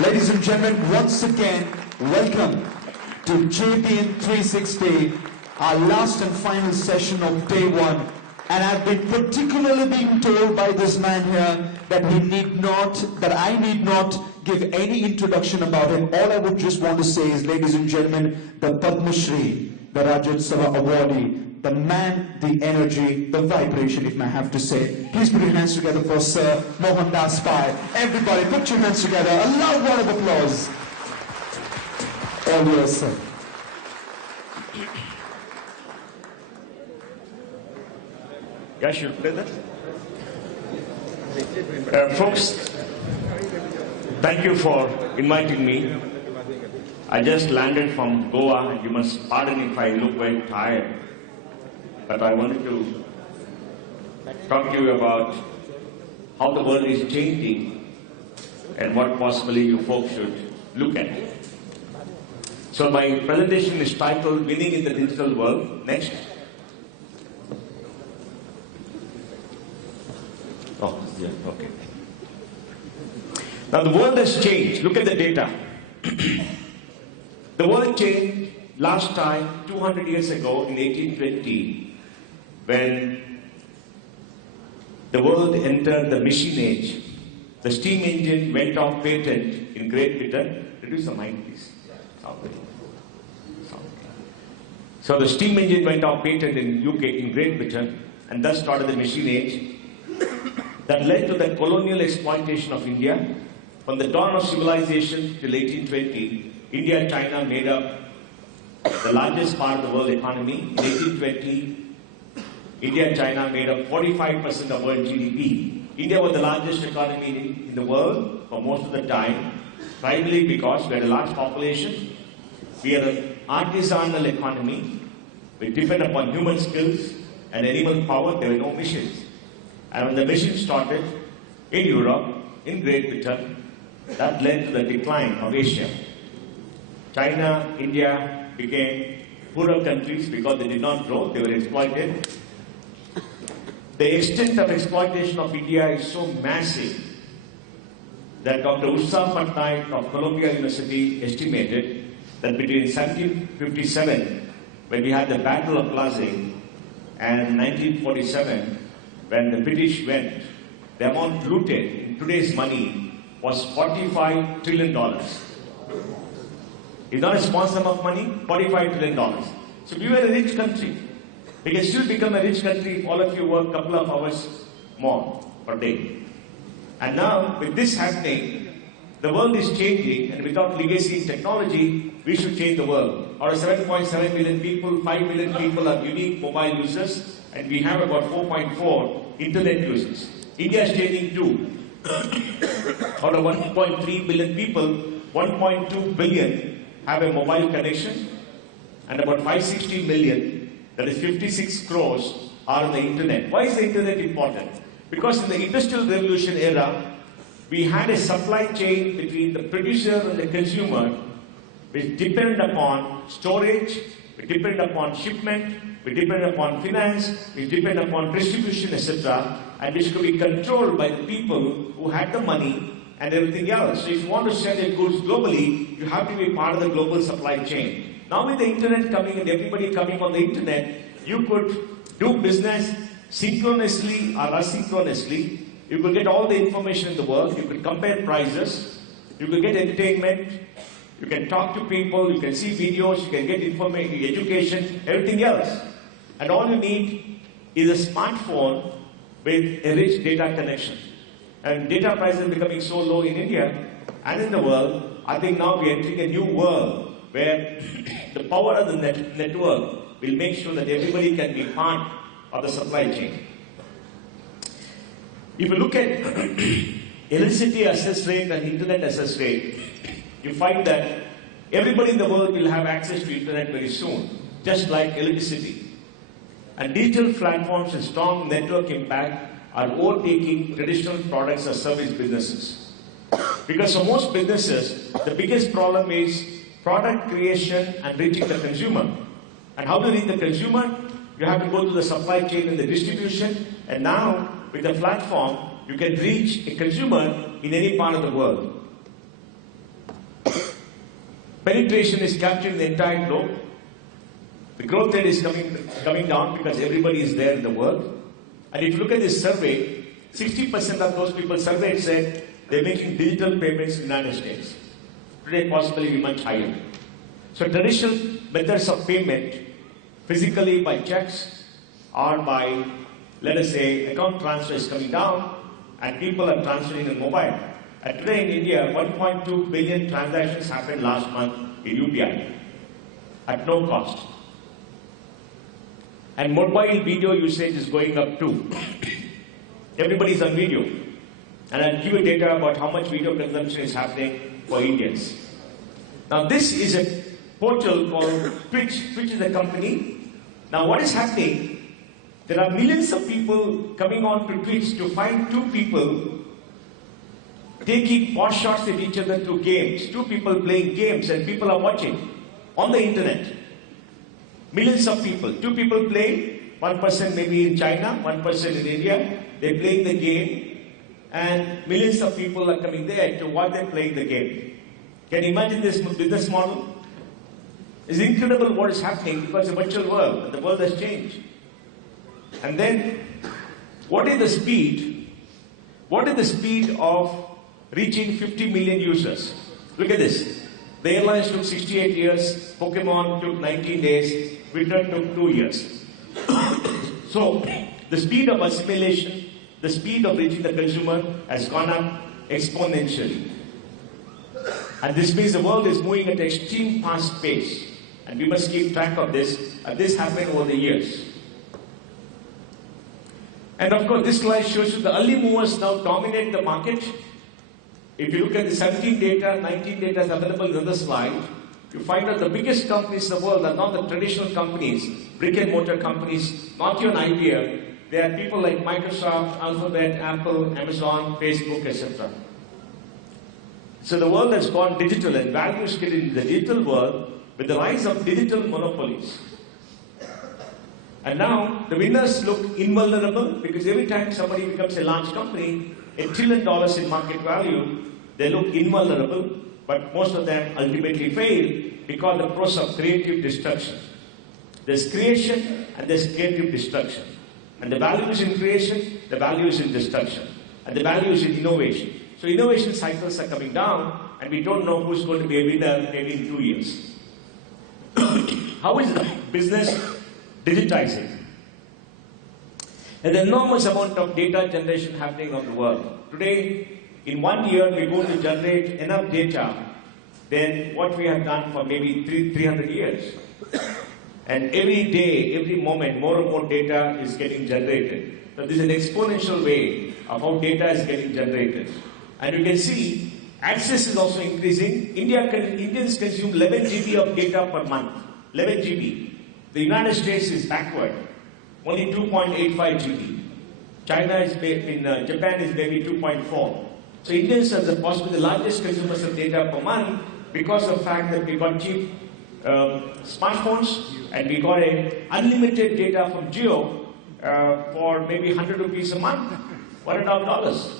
Ladies and gentlemen, once again, welcome to JBN360, our last and final session of day one. And I've been particularly being told by this man here that I need not give any introduction about him. All I would just want to say is, ladies and gentlemen, the Padma Shri, the Rajyotsava awardee, the man, the energy, the vibration, if I have to say. Please put your hands together for Sir Mohandas Pai. Everybody, put your hands together. A loud round of applause. All yours, sir. Yeah, should play that. Folks, thank you for inviting me. I just landed from Goa. You must pardon if I look very tired. But I wanted to talk to you about how the world is changing and what possibly you folks should look at. So my presentation is titled Winning in the Digital World. Next. Oh, yeah, okay. Now the world has changed. Look at the data. The world changed last time 200 years ago in 1820 when the world entered the machine age. The steam engine went off patent in Great Britain. Reduce the mic, please. So the steam engine went off patent in UK, in Great Britain, and thus started the machine age. That led to the colonial exploitation of India. From the dawn of civilization till 1820, India and China made up the largest part of the world economy. In 1820, India and China made up 45% of world GDP. India was the largest economy in the world for most of the time, primarily because we had a large population. We had an artisanal economy. We depend upon human skills and animal power. There were no machines. And when the machines started in Europe, in Great Britain, that led to the decline of Asia. China, India became poorer countries because they did not grow, they were exploited. The extent of exploitation of India is so massive that Dr. Utsav Patnaik of Columbia University estimated that between 1757, when we had the Battle of Plassey, and 1947, when the British went, the amount looted in today's money was $45 trillion. It's not a small sum of money, $45 trillion. So we were a rich country. We can still become a rich country if all of you work a couple of hours more per day. And now, with this happening, the world is changing, and without legacy in technology, we should change the world. Out of 7.7 million people, 5 million people are unique mobile users, and we have about 4.4 internet users. India is changing too. Out of 1.3 billion people, 1.2 billion have a mobile connection, and about 560 million, that is 56 crores, are on the internet. Why is the internet important? Because in the Industrial Revolution era, we had a supply chain between the producer and the consumer, which depended upon storage, which depended upon shipment, we depend upon finance, we depend upon distribution, etc., and which could be controlled by the people who had the money and everything else. So if you want to sell your goods globally, you have to be part of the global supply chain. Now with the internet coming and everybody coming on the internet, you could do business synchronously or asynchronously. You could get all the information in the world, you could compare prices, you could get entertainment, you can talk to people, you can see videos, you can get information, education, everything else. And all you need is a smartphone with a rich data connection. And data prices are becoming so low in India and in the world, I think now we're entering a new world where the power of the network will make sure that everybody can be part of the supply chain. If you look at electricity access rate and internet access rate, you find that everybody in the world will have access to internet very soon, just like electricity. And digital platforms with strong network impact are overtaking traditional products or service businesses. Because for most businesses, the biggest problem is product creation and reaching the consumer. And how to reach the consumer? You have to go to the supply chain and the distribution. And now, with the platform, you can reach a consumer in any part of the world. Penetration is capturing the entire globe. The growth rate is coming down because everybody is there in the world. And if you look at this survey, 60% of those people surveyed said they're making digital payments in the United States. Today, possibly much higher. So traditional methods of payment, physically by checks or by, let us say, account transfer is coming down and people are transferring in mobile. And today in India, 1.2 billion transactions happened last month in UPI at no cost. And mobile video usage is going up too. Everybody's on video. And I'll give you data about how much video consumption is happening for Indians. Now this is a portal called Twitch. Twitch is a company. Now what is happening? There are millions of people coming on to Twitch to find two people taking pot shots at each other through games. Two people playing games and people are watching on the internet. Millions of people. Two people playing. One person maybe in China, one person in India. They're playing the game and millions of people are coming there to watch them playing the game. Can you imagine this business model? It's incredible what is happening because it's a virtual world and the world has changed. And then, what is the speed? What is the speed of reaching 50 million users? Look at this. The airlines took 68 years, Pokemon took 19 days, Twitter took 2 years. So, the speed of assimilation, the speed of reaching the consumer has gone up exponentially. And this means the world is moving at an extreme fast pace. And we must keep track of this. And this happened over the years. And of course, this slide shows you the early movers now dominate the market. If you look at the 17 data, 19 data is available on the slide, you find that the biggest companies in the world are not the traditional companies, brick and mortar companies, not your idea. They are people like Microsoft, Alphabet, Apple, Amazon, Facebook, etc. So the world has gone digital and value is getting in the digital world with the rise of digital monopolies. And now the winners look invulnerable because every time somebody becomes a large company, $1 trillion in market value, they look invulnerable, but most of them ultimately fail because of the process of creative destruction. There's creation and there's creative destruction. And the value is in creation, the value is in destruction. And the value is in innovation. So innovation cycles are coming down and we don't know who's going to be a winner maybe in 2 years. How is the business digitizing? An enormous amount of data generation happening on the world. Today, in 1 year, we're going to generate enough data than what we have done for maybe 300 years. And every day, every moment, more and more data is getting generated. So this is an exponential way of how data is getting generated. And you can see, access is also increasing. Indians consume 11 GB of data per month. 11 GB. The United States is backward. Only 2.85 GB. China is, Japan is maybe 2.4. So Indians are possibly the largest consumers of data per month because of the fact that we got cheap smartphones and we got unlimited data from Jio for maybe 100 rupees a month, $1.5.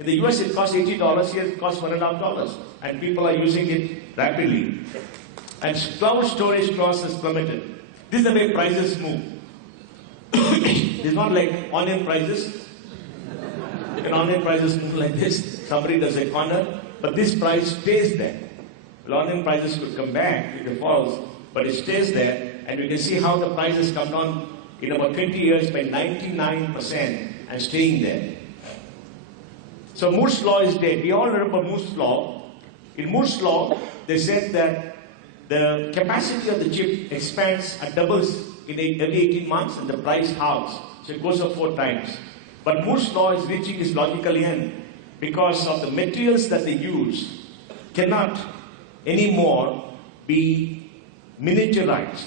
In the US it costs $80, here it costs $1.5. And people are using it rapidly. And cloud storage costs has plummeted. This is the way prices move. It's not like onion prices. And onion prices move like this. Somebody does a corner, but this price stays there. Well, onion prices could come back if it falls, but it stays there. And you can see how the prices come down in about 20 years by 99% and staying there. So Moore's law is dead. We all remember Moore's law. In Moore's law, they said that the capacity of the chip expands and doubles in every 18 months and the price halves. So it goes up 4 times. But Moore's law is reaching its logical end because of the materials that they use cannot anymore be miniaturized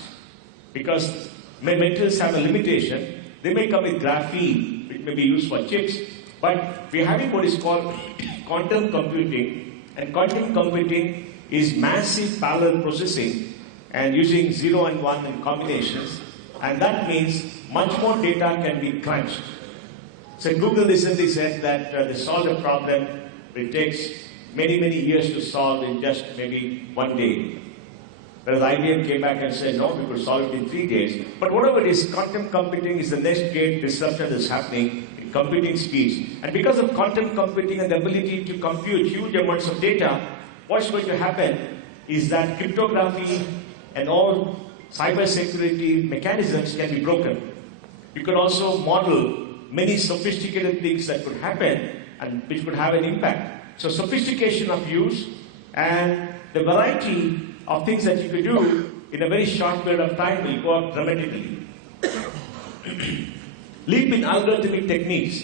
because materials have a limitation. They may come with graphene, which may be used for chips, but we're having what is called quantum computing, and quantum computing is massive parallel processing and using 0 and 1 in combinations, and that means much more data can be crunched. So Google recently said that they solved a problem. It takes many, many years to solve in just maybe one day. Whereas IBM came back and said, no, we could solve it in 3 days. But whatever it is, quantum computing is the next great disruption that's happening in computing speeds. And because of quantum computing and the ability to compute huge amounts of data, what's going to happen is that cryptography and all cyber security mechanisms can be broken. You could also model many sophisticated things that could happen and which could have an impact. So sophistication of use and the variety of things that you could do in a very short period of time will go up dramatically. Leap in algorithmic techniques.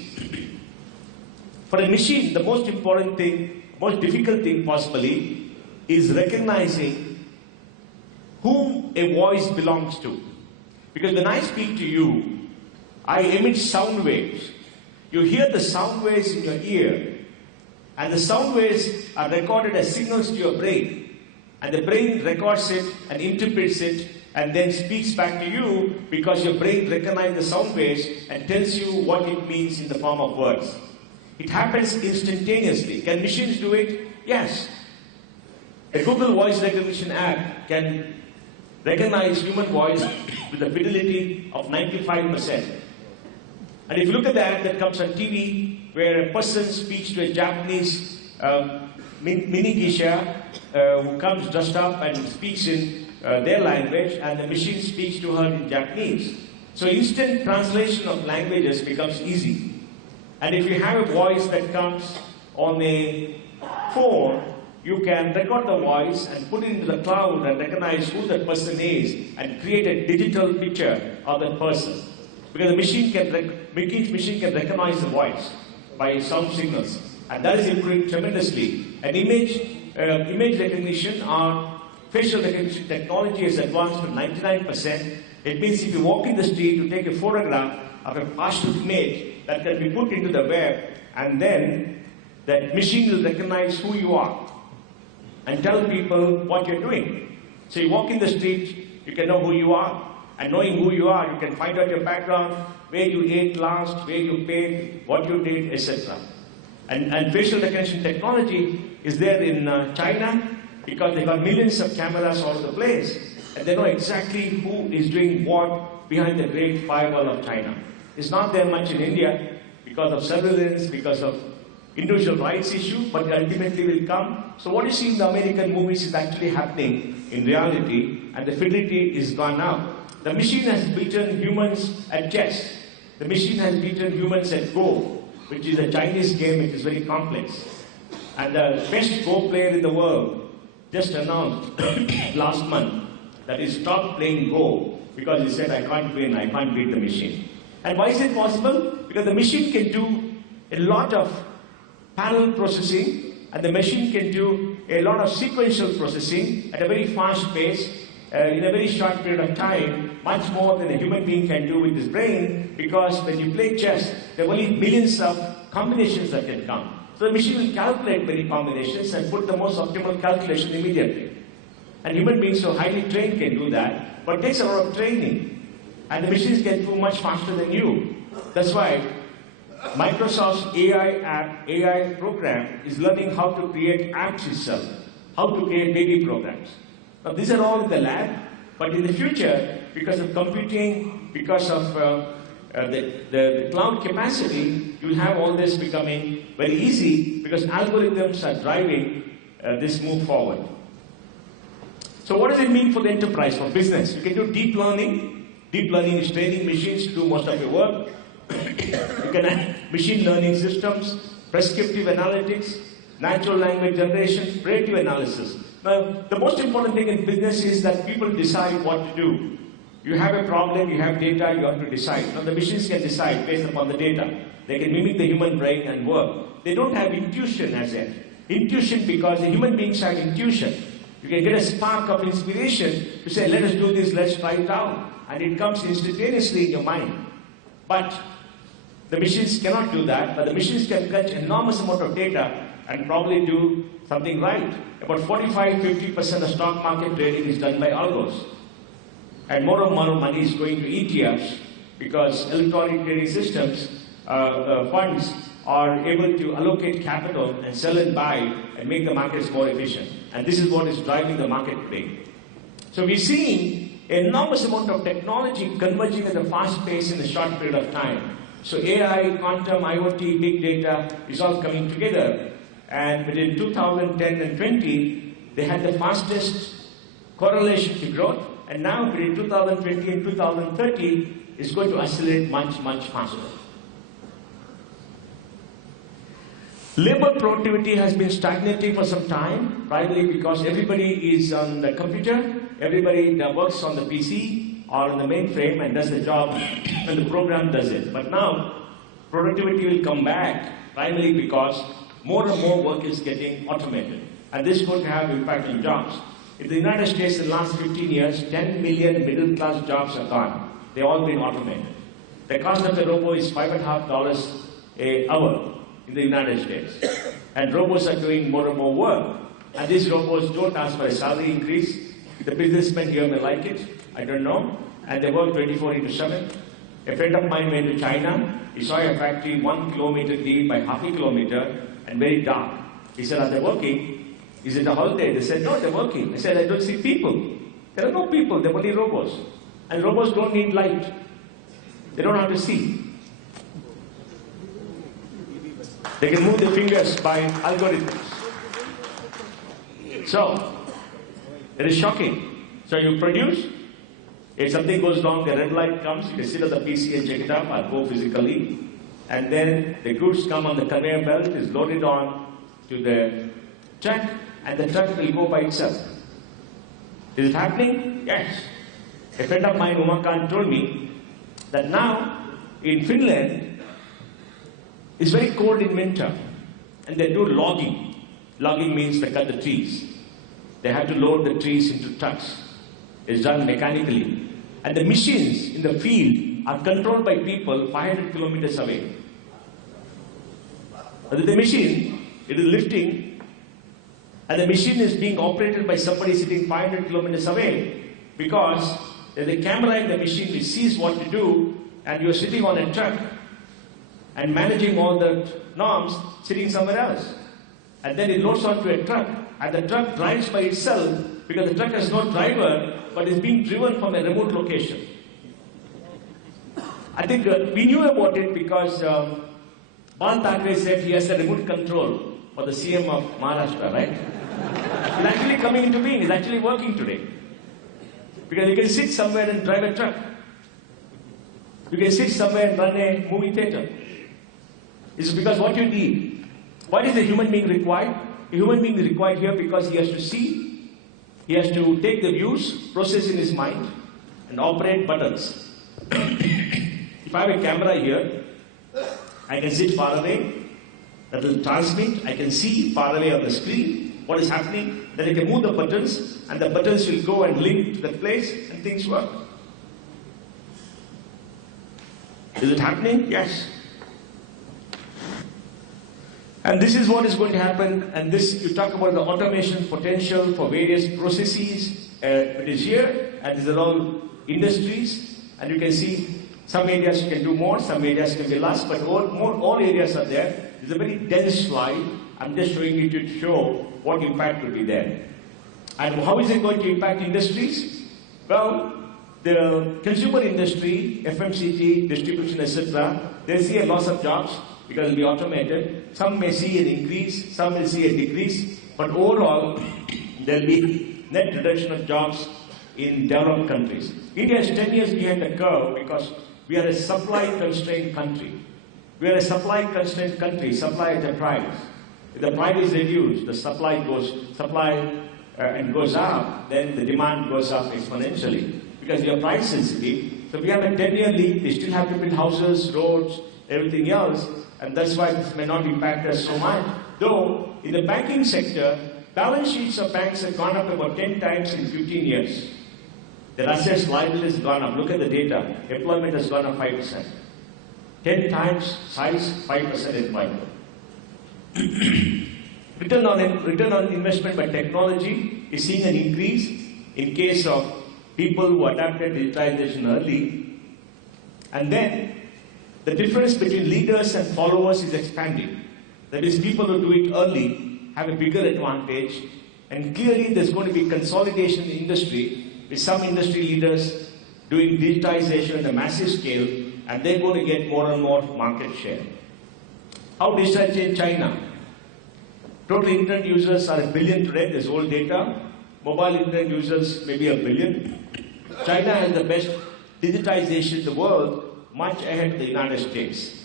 For a machine, the most important thing, most difficult thing possibly, is recognizing whom a voice belongs to. Because when I speak to you, I emit sound waves. You hear the sound waves in your ear, and the sound waves are recorded as signals to your brain. And the brain records it and interprets it and then speaks back to you because your brain recognizes the sound waves and tells you what it means in the form of words. It happens instantaneously. Can machines do it? Yes. A Google voice recognition app can recognize human voice with a fidelity of 95%. And if you look at the ad that comes on TV, where a person speaks to a Japanese mini geisha who comes dressed up and speaks in their language, and the machine speaks to her in Japanese. So instant translation of languages becomes easy. And if you have a voice that comes on a phone, you can record the voice and put it into the cloud and recognize who that person is and create a digital picture of that person. Because the machine can recognize the voice by sound signals. And that is improving tremendously. And image recognition or facial recognition technology has advanced to 99%. It means if you walk in the street, you take a photograph of a partial image that can be put into the web, and then that machine will recognize who you are and tell people what you're doing. So you walk in the street, you can know who you are. And knowing who you are, you can find out your background, where you ate last, where you paid, what you did, etc. And facial recognition technology is there in China because they got millions of cameras all over the place. And they know exactly who is doing what behind the Great Firewall of China. It's not there much in India because of surveillance, because of individual rights issue, but ultimately will come. So what you see in the American movies is actually happening in reality, and the fidelity is gone up. The machine has beaten humans at chess. The machine has beaten humans at Go, which is a Chinese game which is very complex. And the best Go player in the world just announced last month that he stopped playing Go because he said, I can't win, I can't beat the machine. And why is it possible? Because the machine can do a lot of parallel processing, and the machine can do a lot of sequential processing at a very fast pace, in a very short period of time, much more than a human being can do with his brain, because when you play chess, there are only millions of combinations that can come. So the machine will calculate many combinations and put the most optimal calculation immediately. And human beings so highly trained can do that, but it takes a lot of training. And the machines can do much faster than you. That's why Microsoft's AI program is learning how to create apps itself, how to create baby programs. Now these are all in the lab, but in the future, because of computing, because of the cloud capacity, you'll have all this becoming very easy because algorithms are driving this move forward. So what does it mean for the enterprise, for business? You can do deep learning. Deep learning is training machines to do most of your work. You can add machine learning systems, prescriptive analytics, natural language generation, predictive analysis. Now, the most important thing in business is that people decide what to do. You have a problem, you have data, you have to decide. Now, the machines can decide based upon the data. They can mimic the human brain and work. They don't have intuition as yet. Intuition because the human beings have intuition. You can get a spark of inspiration to say, let us do this, let's try it out. And it comes instantaneously in your mind. But the machines cannot do that, but the machines can catch enormous amount of data and probably do something right. About 45-50% of stock market trading is done by algos. And more and more money is going to ETFs because electronic trading systems funds are able to allocate capital and sell and buy and make the markets more efficient. And this is what is driving the market today. So we're seeing an enormous amount of technology converging at a fast pace in a short period of time. So AI, quantum, IoT, big data is all coming together. And within 2010 and 20, they had the fastest correlation to growth. And now between 2020 and 2030, it's going to accelerate much, much faster. Labor productivity has been stagnating for some time, primarily because everybody is on the computer, everybody that works on the PC or on the mainframe and does the job, and the program does it. But now, productivity will come back, primarily because more and more work is getting automated. And this is going to have impact on jobs. In the United States, in the last 15 years, 10 million middle-class jobs are gone. They've all been automated. The cost of the robo is $5.50 an hour in the United States. And robots are doing more and more work. And these robots don't ask for a salary increase. The businessmen here may like it, I don't know. And they work 24/7. A friend of mine went to China. He saw a factory 1 kilometer deep by half a kilometer and very dark. He said, are they working? Is it a holiday? They said, no, they're working. I said, I don't see people. There are no people, they're only robots. And robots don't need light. They don't have to see. They can move their fingers by algorithms. So, it is shocking. So you produce, if something goes wrong, the red light comes, you can sit on the PC and check it out, or go physically. And then the goods come on the conveyor belt, is loaded on to the truck, and the truck will go by itself. Is it happening? Yes. A friend of mine, Umakant, told me that now in Finland, it's very cold in winter, and they do logging. Logging means they cut the trees. They have to load the trees into trucks. It's done mechanically. And the machines in the field are controlled by people 500 kilometers away. But the machine, it is lifting, and the machine is being operated by somebody sitting 500 kilometers away, because there's a camera in the machine which sees what to do, and you're sitting on a truck and managing all the norms, sitting somewhere else. And then it loads onto a truck, and the truck drives by itself because the truck has no driver, but is being driven from a remote location. I think we knew about it because Bal Thackeray said he has a remote control for the CM of Maharashtra, right? It's actually coming into being, it's actually working today. Because you can sit somewhere and drive a truck. You can sit somewhere and run a movie theater. It's because what you need. What is a human being required? A human being is required here because he has to see, he has to take the views, process in his mind, and operate buttons. If I have a camera here, I can sit far away, that will transmit, I can see far away on the screen what is happening, then I can move the buttons, and the buttons will go and link to that place, and things work. Is it happening? Yes. And this is what is going to happen, and this, you talk about the automation potential for various processes, it is here, and these are all industries, and you can see some areas you can do more, some areas can be less, but all areas are there. It's a very dense slide. I'm just showing you to show what impact will be there. And how is it going to impact industries? Well, the consumer industry, FMCG, distribution, etc., they see a loss of jobs because it will be automated. Some may see an increase, some will see a decrease, but overall, there will be net reduction of jobs in developed countries. India is 10 years behind the curve because we are a supply-constrained country. We are a supply-constrained country, supply at a price. If the price is reduced, the supply goes up, then the demand goes up exponentially because we are price sensitive. So we have a 10-year lead, we still have to build houses, roads, everything else, and that's why this may not impact us so much. Though, in the banking sector, balance sheets of banks have gone up about 10 times in 15 years. Their assets, liabilities have gone up. Look at the data. Employment has gone up 5%. 10 times size, 5% employment. Return on investment by technology is seeing an increase in case of people who adapted digitalization early. And then the difference between leaders and followers is expanding. That is, people who do it early have a bigger advantage, and clearly there's going to be consolidation in the industry, with some industry leaders doing digitization at a massive scale, and they're going to get more and more market share. How digitized in China? Total internet users are 1 billion today, there's old data. Mobile internet users maybe 1 billion. China has the best digitization in the world, much ahead of the United States.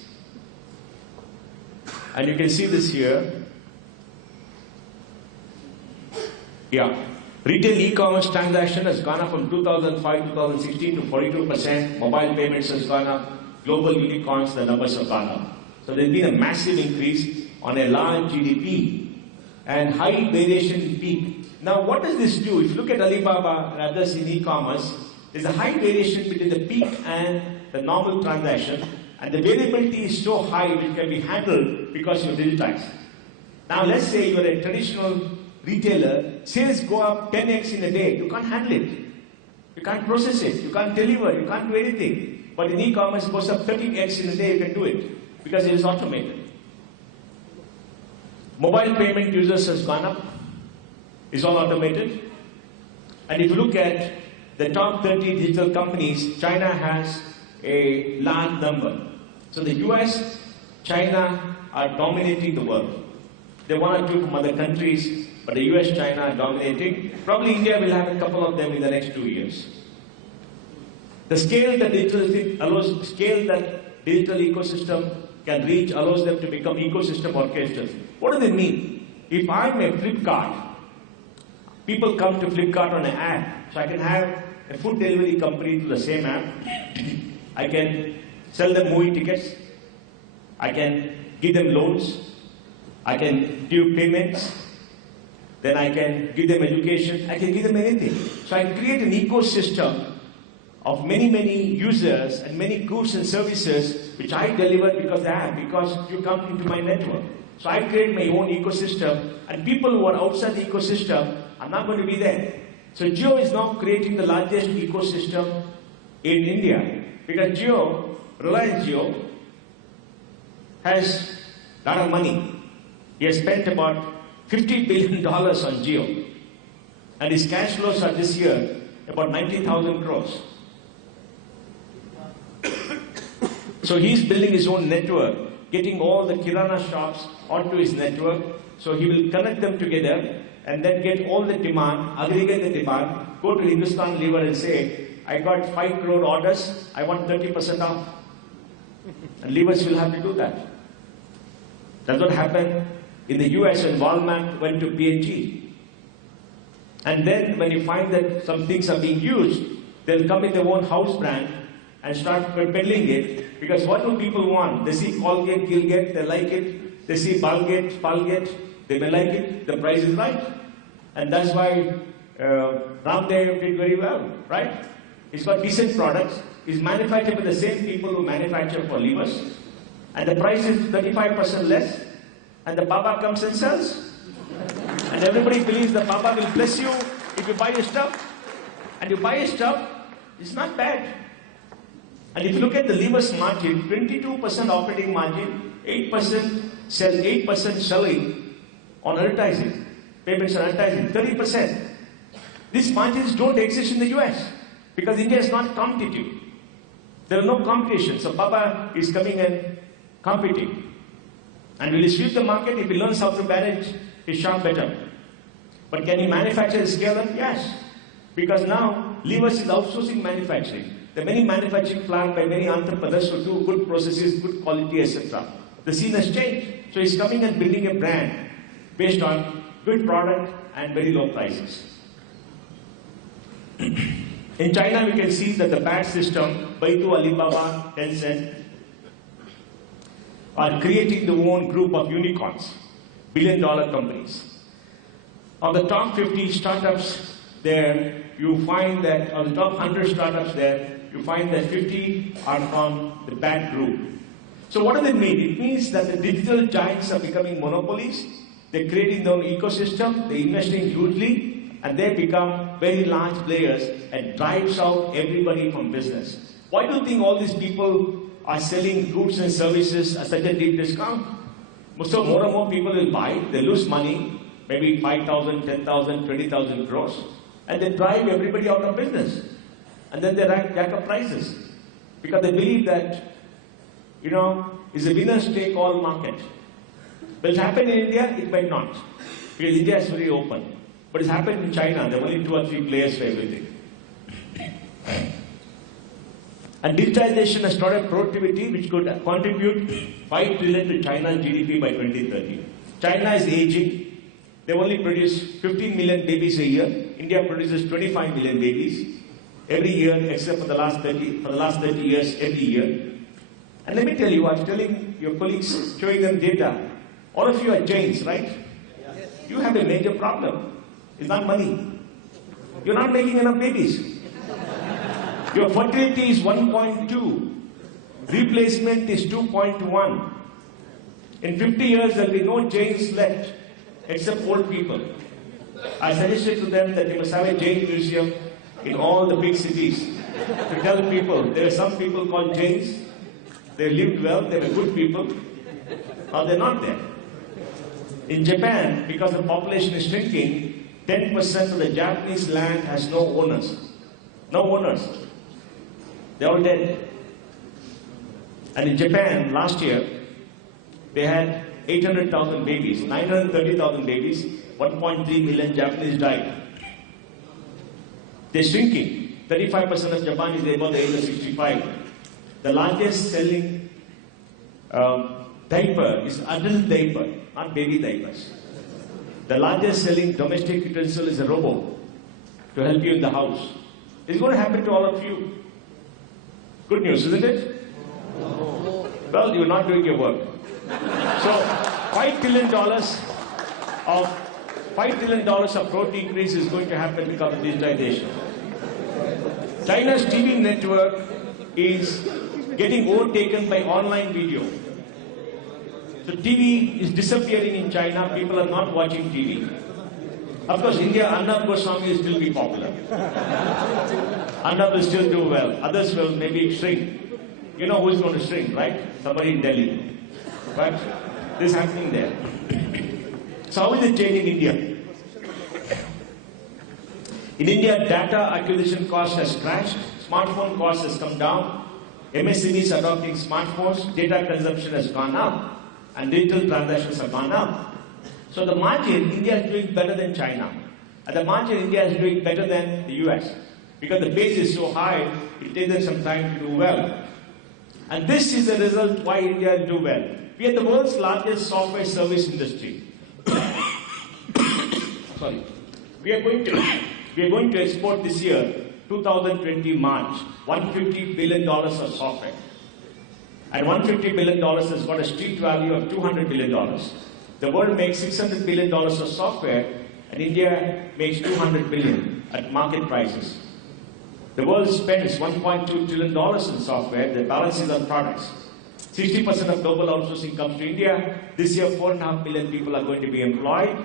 And you can see this here. Yeah. Retail e-commerce transaction has gone up from 2005 to 2016 to 42%. Mobile payments has gone up. Global unicorns, the numbers have gone up. So there's been a massive increase on a large GDP and high variation in peak. Now what does this do? If you look at Alibaba and others in e-commerce, there's a high variation between the peak and the normal transaction, and the variability is so high which can be handled because you're digitized. Now let's say you're a traditional retailer, sales go up 10x in a day, you can't handle it. You can't process it, you can't deliver, you can't do anything. But in e-commerce it goes up 30x in a day, you can do it because it is automated. Mobile payment users has gone up, is all automated. And if you look at the top 30 digital companies, China has a large number. So the US, China are dominating the world. There are one or two from other countries, but the US, China are dominating. Probably India will have a couple of them in the next 2 years. The scale that digital ecosystem can reach allows them to become ecosystem orchestras. What do they mean? If I'm a Flipkart, people come to Flipkart on an app, so I can have a food delivery company to the same app. I can sell them movie tickets. I can give them loans. I can do payments. Then I can give them education. I can give them anything. So I create an ecosystem of many, many users and many goods and services which I deliver because you come into my network. So I create my own ecosystem, and people who are outside the ecosystem are not going to be there. So Jio is now creating the largest ecosystem in India, because Reliance Jio, has a lot of money. He has spent about $50 billion on Jio, and his cash flows are this year about 90,000 crores. So he's building his own network, getting all the Kirana shops onto his network, so he will connect them together and then get all the demand, aggregate the demand, go to Hindustan Lever and say, I got 5 crore orders, I want 30% off. And levers will have to do that. That's what happened in the US when Walmart went to P&G. And then when you find that some things are being used, they'll come in their own house brand and start peddling it, because what do people want? They see Colgate, Gilgate, they like it. They see Balgate, Palgate, they may like it. The price is right. And that's why Ramdev did very well, right? He's got decent products. He's manufactured by the same people who manufacture for levers. And the price is 35% less. And the Baba comes and sells. And everybody believes the Baba will bless you if you buy his stuff. And you buy his stuff, it's not bad. And if you look at the levers margin, 22% operating margin, 8% selling on advertising, payments on advertising, 30%. These margins don't exist in the US because India is not competitive. There are no competition, so Baba is coming and competing. And will he sweep the market if he learns how to manage his shop better? But can he manufacture and scale up? Yes. Because now, levers is outsourcing manufacturing. There are many manufacturing plants by many entrepreneurs who do good processes, good quality, etc. The scene has changed. So he's coming and building a brand based on good product and very low prices. In China, we can see that the BAT system, Baidu, Alibaba, Tencent, are creating their own group of unicorns, billion-dollar companies. On the top 50 startups there, you find that, on the top 100 startups there, you find that 50 are from the BAT group. So what does it mean? It means that the digital giants are becoming monopolies. They're creating their own ecosystem, they're investing hugely, and they become very large players and drives out everybody from business. Why do you think all these people are selling goods and services at such a deep discount. So more and more people will buy, they lose money, maybe 5,000, 10,000, 20,000 crores, and they drive everybody out of business. And then they jack up prices. Because they believe that, it's a winner's take all market. Will it happen in India? It might not. Because India is very open. But it's happened in China. There are only 2 or 3 players for everything. And digitalization has started productivity which could contribute 5 trillion to China's GDP by 2030. China is aging. They only produce 15 million babies a year. India produces 25 million babies every year, except for the last 30 years, every year. And let me tell you, I was telling your colleagues, showing them data. All of you are Jains, right? You have a major problem. It's not money. You're not making enough babies. Your fertility is 1.2. Replacement is 2.1. In 50 years, there will be no Jains left, except old people. I suggested to them that you must have a Jain museum in all the big cities to tell people there are some people called Jains. They lived well, they were good people. Now they're not there. In Japan, because the population is shrinking, 10% of the Japanese land has no owners. No owners. They're all dead. And in Japan, last year, they had 800,000 babies, 930,000 babies, 1.3 million Japanese died. They're shrinking. 35% of Japan is above the age of 65. The largest selling diaper is adult diaper, not baby diapers. The largest selling domestic utensil is a robot to help you in the house. It's going to happen to all of you. Good news, isn't it? No. Well, you're not doing your work. So, $5 trillion of growth increase is going to happen because of digitization. China's TV network is getting overtaken by online video. So TV is disappearing in China. People are not watching TV. Of course, India, Arnab Goswami will still be popular. Arnab will still do well. Others will maybe shrink. You know who is going to shrink, right? Somebody in Delhi. But this is happening there. So how is it changing India? In India, data acquisition cost has crashed. Smartphone cost has come down. MSMEs adopting smartphones. Data consumption has gone up. And digital transactions have gone up. So the margin, India is doing better than China. At the margin, India is doing better than the US. Because the base is so high, it takes them some time to do well. And this is the result why India will do well. We are the world's largest software service industry. Sorry. We are going to export this year, 2020 March, $150 billion of software. And $150 billion has got a street value of $200 billion. The world makes $600 billion of software, and India makes $200 billion at market prices. The world spends $1.2 trillion in software, the balance is on products. 60% of global outsourcing comes to India. This year, 4.5 million people are going to be employed.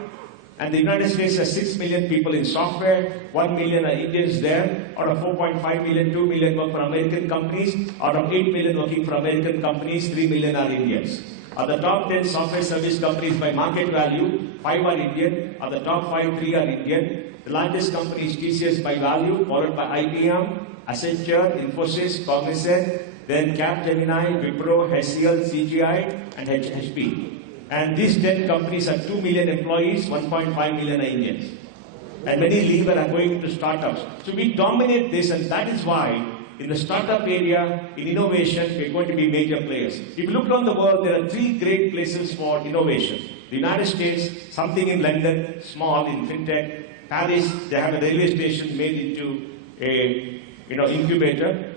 And the United States has 6 million people in software, 1 million are Indians there. Out of 4.5 million, 2 million work for American companies. Out of 8 million working for American companies, 3 million are Indians. Of the top 10 software service companies by market value, 5 are Indian. Of the top 5, 3 are Indian. The largest company is TCS by value, followed by IBM, Accenture, Infosys, Cognizant, then Capgemini, Wipro, HCL, CGI, and HP. And these 10 companies have 2 million employees, 1.5 million are Indians. And many leave and are going to startups. So we dominate this, and that is why in the startup area, in innovation, we're going to be major players. If you look around the world, there are 3 great places for innovation. The United States, something in London, small in fintech. Paris, they have a railway station made into a incubator.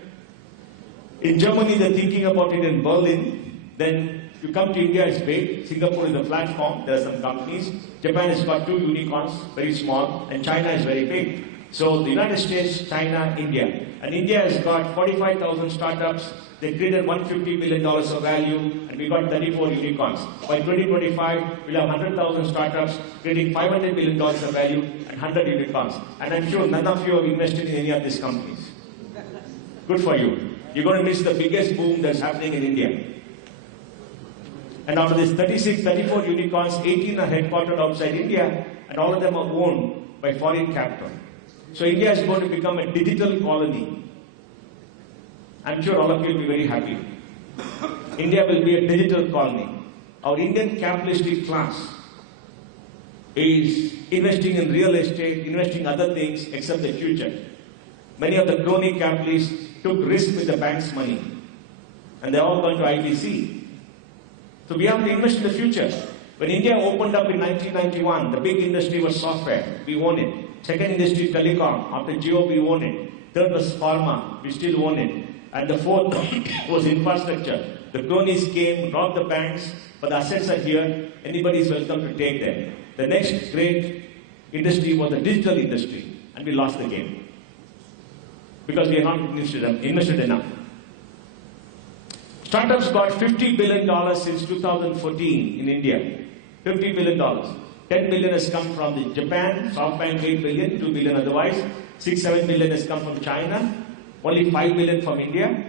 In Germany, they're thinking about it in Berlin. Then you come to India, it's big. Singapore is a platform. There are some companies. Japan has got 2 unicorns, very small. And China is very big. So the United States, China, India. And India has got 45,000 startups. They created $150 billion of value. And we got 34 unicorns. By 2025, we'll have 100,000 startups creating $500 billion of value and 100 unicorns. And I'm sure none of you have invested in any of these companies. Good for you. you're going to miss the biggest boom that's happening in India. And out of these 36, 34 unicorns, 18 are headquartered outside India, and all of them are owned by foreign capital. So India is going to become a digital colony. I'm sure all of you will be very happy. India will be a digital colony. Our Indian capitalistic class is investing in real estate, investing other things except the future. Many of the crony capitalists took risk with the bank's money, and they're all going to IBC. So we have to invest in the future. When India opened up in 1991, the big industry was software. We own it. Second industry, telecom. After Jio, we own it. Third was pharma. We still own it. And the fourth was infrastructure. The cronies came, robbed the banks, but the assets are here. Anybody is welcome to take them. The next great industry was the digital industry, and we lost the game because we are not invested enough. Startups got $50 billion since 2014 in India. $50 billion. $10 billion has come from Japan, SoftBank $8 billion, $2 billion otherwise. $6-7 billion has come from China, only $5 billion from India,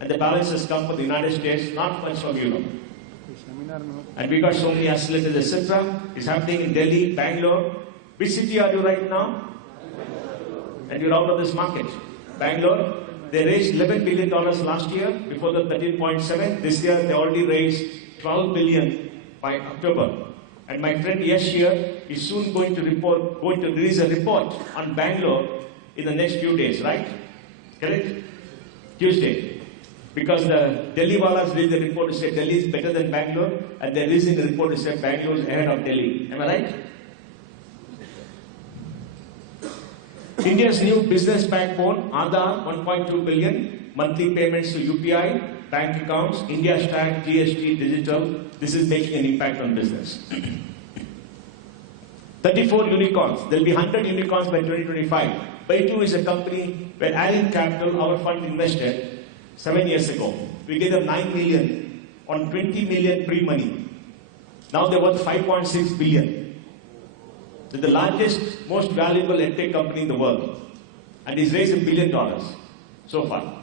and the balance has come from the United States, not much from Europe. And we got so many accelerators, etc. It's happening in Delhi, Bangalore. Which city are you right now? And you're out of this market. Bangalore. They raised $11 billion last year, before the 13.7. This year they already raised $12 billion by October. And my friend Yash here is soon going to release a report on Bangalore in the next few days, right? Correct? Tuesday. Because the Delhi Walas released a report to say Delhi is better than Bangalore, and they're releasing a report to say Bangalore is ahead of Delhi. Am I right? India's new business backbone, Aadhaar, 1.2 billion, monthly payments to UPI, bank accounts, India Stack, GST, digital. This is making an impact on business. 34 unicorns. There will be 100 unicorns by 2025. JITO is a company where Allen Capital, our fund, invested 7 years ago. We gave them 9 million on 20 million pre-money. Now they're worth 5.6 billion. They're the largest, most valuable edtech company in the world. And he's raised $1 billion so far.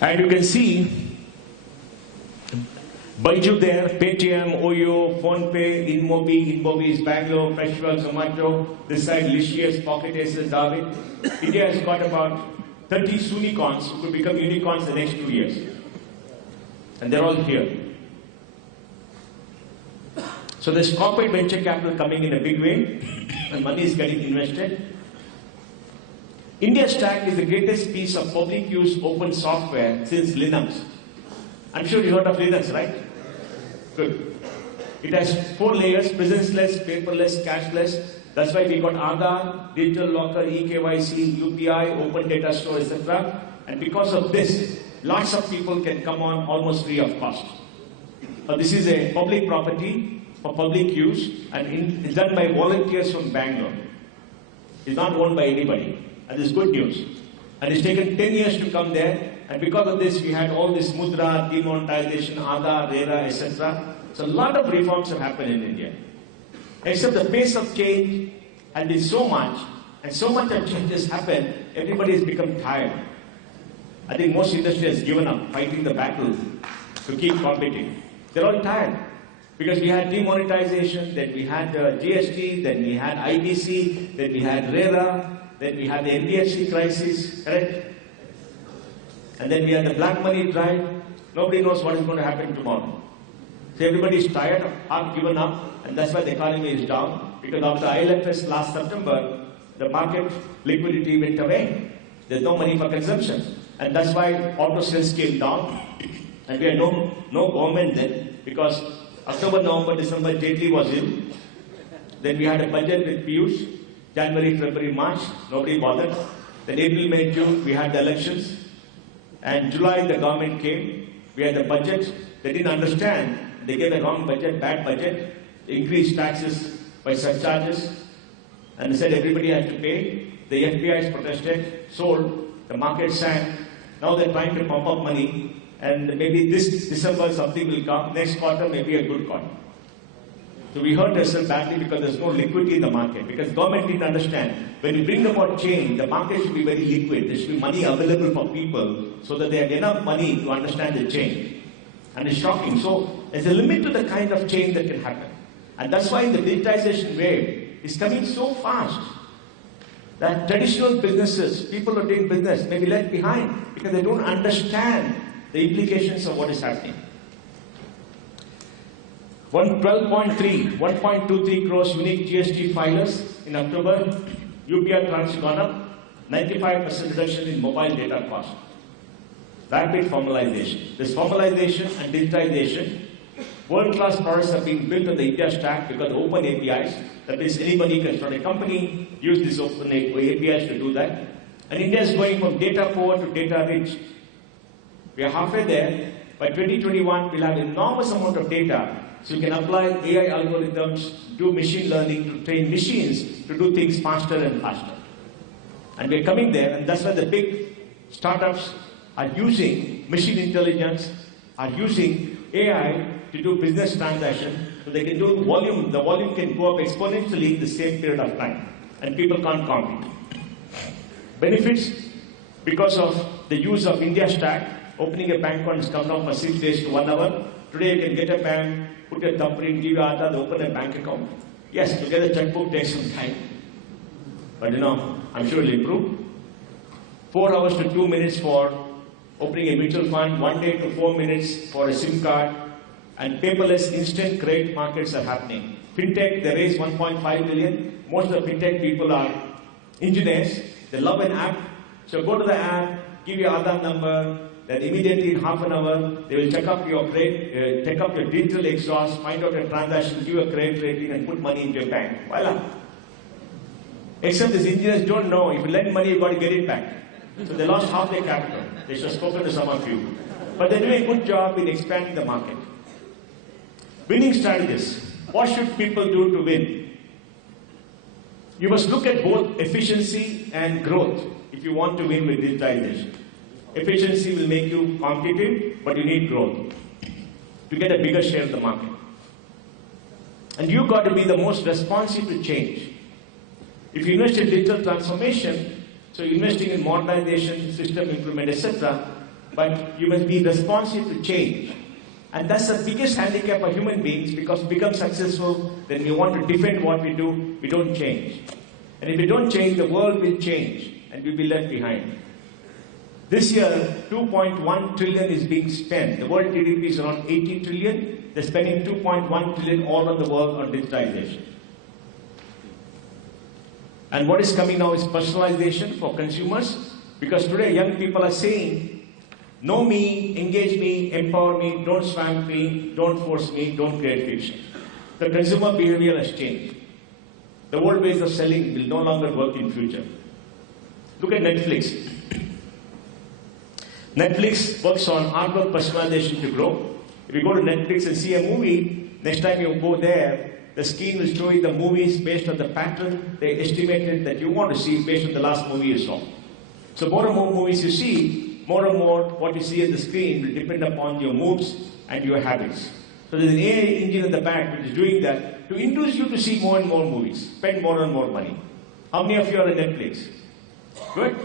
And you can see Baiju there, Paytm, Oyo, PhonePe, Inmobi is Bangalore, Freshwell, Zomato, this side Licious, Pocket Aces, David. India has got about 30 unicorns who could become unicorns in the next 2 years. And they're all here. So there's corporate venture capital coming in a big way, and money is getting invested. India Stack is the greatest piece of public use open software since Linux. I'm sure you heard of Linux, right? Good. It has 4 layers, presenceless, paperless, cashless. That's why we got Aadhaar, digital locker, eKYC, UPI, open data store, etc. And because of this, lots of people can come on almost free of cost. This is a public property for public use, and it's done by volunteers from Bangalore. It's not owned by anybody. And this is good news. And it's taken 10 years to come there. And because of this, we had all this mudra, demonetization, Aadhaar, RERA, etc. So a lot of reforms have happened in India. Except the pace of change has been so much, and so much of change has happened, everybody has become tired. I think most industry has given up fighting the battle to keep competing. They're all tired. Because we had demonetization, then we had GST, then we had IBC, then we had RERA, then we had the NBFC crisis, correct? And then we had the black money drive. Nobody knows what is going to happen tomorrow. So everybody is tired, half given up, and that's why the economy is down. Because after ILFS last September, the market liquidity went away. There's no money for consumption. And that's why auto sales came down. And we had no government then, because October, November, December, JT was in. Then we had a budget with Piyush. January, February, March, nobody bothered. Then April, May, June, we had the elections. And July, the government came. We had the budget. They didn't understand. They gave a wrong budget, bad budget. They increased taxes by surcharges. And they said everybody has to pay. The FPIs protested, sold. The market sank. Now they're trying to pump up money. and maybe this December something will come, next quarter maybe a good quarter. So we hurt ourselves badly because there's no liquidity in the market. Because government didn't understand, when you bring about change, the market should be very liquid. There should be money available for people so that they have enough money to understand the change. And it's shocking. So there's a limit to the kind of change that can happen. And that's why the digitization wave is coming so fast that traditional businesses, people who are doing business, may be left behind because they don't understand the implications of what is happening. 1.23 crores unique GST filers in October. UPI trans gone up. 95% reduction in mobile data cost. Rapid formalization. This formalization and digitization, world-class products are being built on the India stack because of open APIs. That means anybody can start a company, use these open APIs to do that. And India is going from data poor to data rich. We are halfway there. By 2021, we'll have enormous amount of data. So you can apply AI algorithms, do machine learning to train machines to do things faster and faster. And we're coming there, and that's why the big startups are using machine intelligence, are using AI to do business transactions, so they can do volume. The volume can go up exponentially in the same period of time, and people can't compete. Benefits, because of the use of India Stack, opening a bank account has come down from 6 days to 1 hour. Today you can get a bank, put a thumbprint, give your Aadhaar, open a bank account. Yes, to get a checkbook takes some time. But I'm sure it'll improve. 4 hours to 2 minutes for opening a mutual fund, 1 day to 4 minutes for a SIM card, and paperless instant credit markets are happening. Fintech, they raised 1.5 billion. Most of the fintech people are engineers. They love an app. So go to the app, give your Aadhaar number, then immediately in half an hour, they will check up your credit, check up your digital exhaust, find out your transaction, give a credit rating, and put money into your bank. Voila. Except these engineers don't know, if you lend money, you've got to get it back. So they lost half their capital. They should have spoken to some of you. But they're doing a good job in expanding the market. Winning strategies. What should people do to win? You must look at both efficiency and growth if you want to win with digitization. Efficiency will make you competitive, but you need growth to get a bigger share of the market. And you've got to be the most responsive to change. If you invest in digital transformation, so investing in modernization, system improvement, etc., but you must be responsive to change. And that's the biggest handicap for human beings, because to become successful, then we want to defend what we do, we don't change. And if we don't change, the world will change, and we'll be left behind. This year, 2.1 trillion is being spent. The world GDP is around 80 trillion. They're spending 2.1 trillion all over the world on digitization. And what is coming now is personalization for consumers, because today young people are saying, know me, engage me, empower me, don't swamp me, don't force me, don't create fiction. The consumer behavior has changed. The old ways of selling will no longer work in future. Look at Netflix. Netflix works on artwork personalization to grow. If you go to Netflix and see a movie, next time you go there, the screen will show you the movies based on the pattern they estimated that you want to see based on the last movie you saw. So more and more movies you see, more and more what you see on the screen will depend upon your moods and your habits. So there's an AI engine in the back which is doing that to induce you to see more and more movies, spend more and more money. How many of you are on Netflix? Good?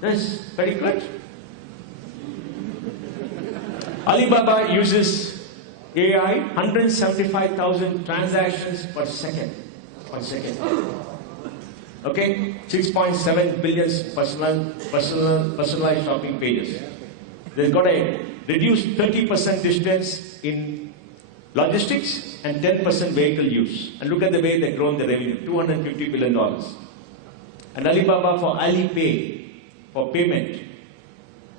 That's very good. Alibaba uses AI, 175,000 transactions per second. Okay? 6.7 billion personalized shopping pages. They've got a reduced 30% distance in logistics and 10% vehicle use. And look at the way they've grown the revenue, $250 billion. And Alibaba for Alipay, for payment.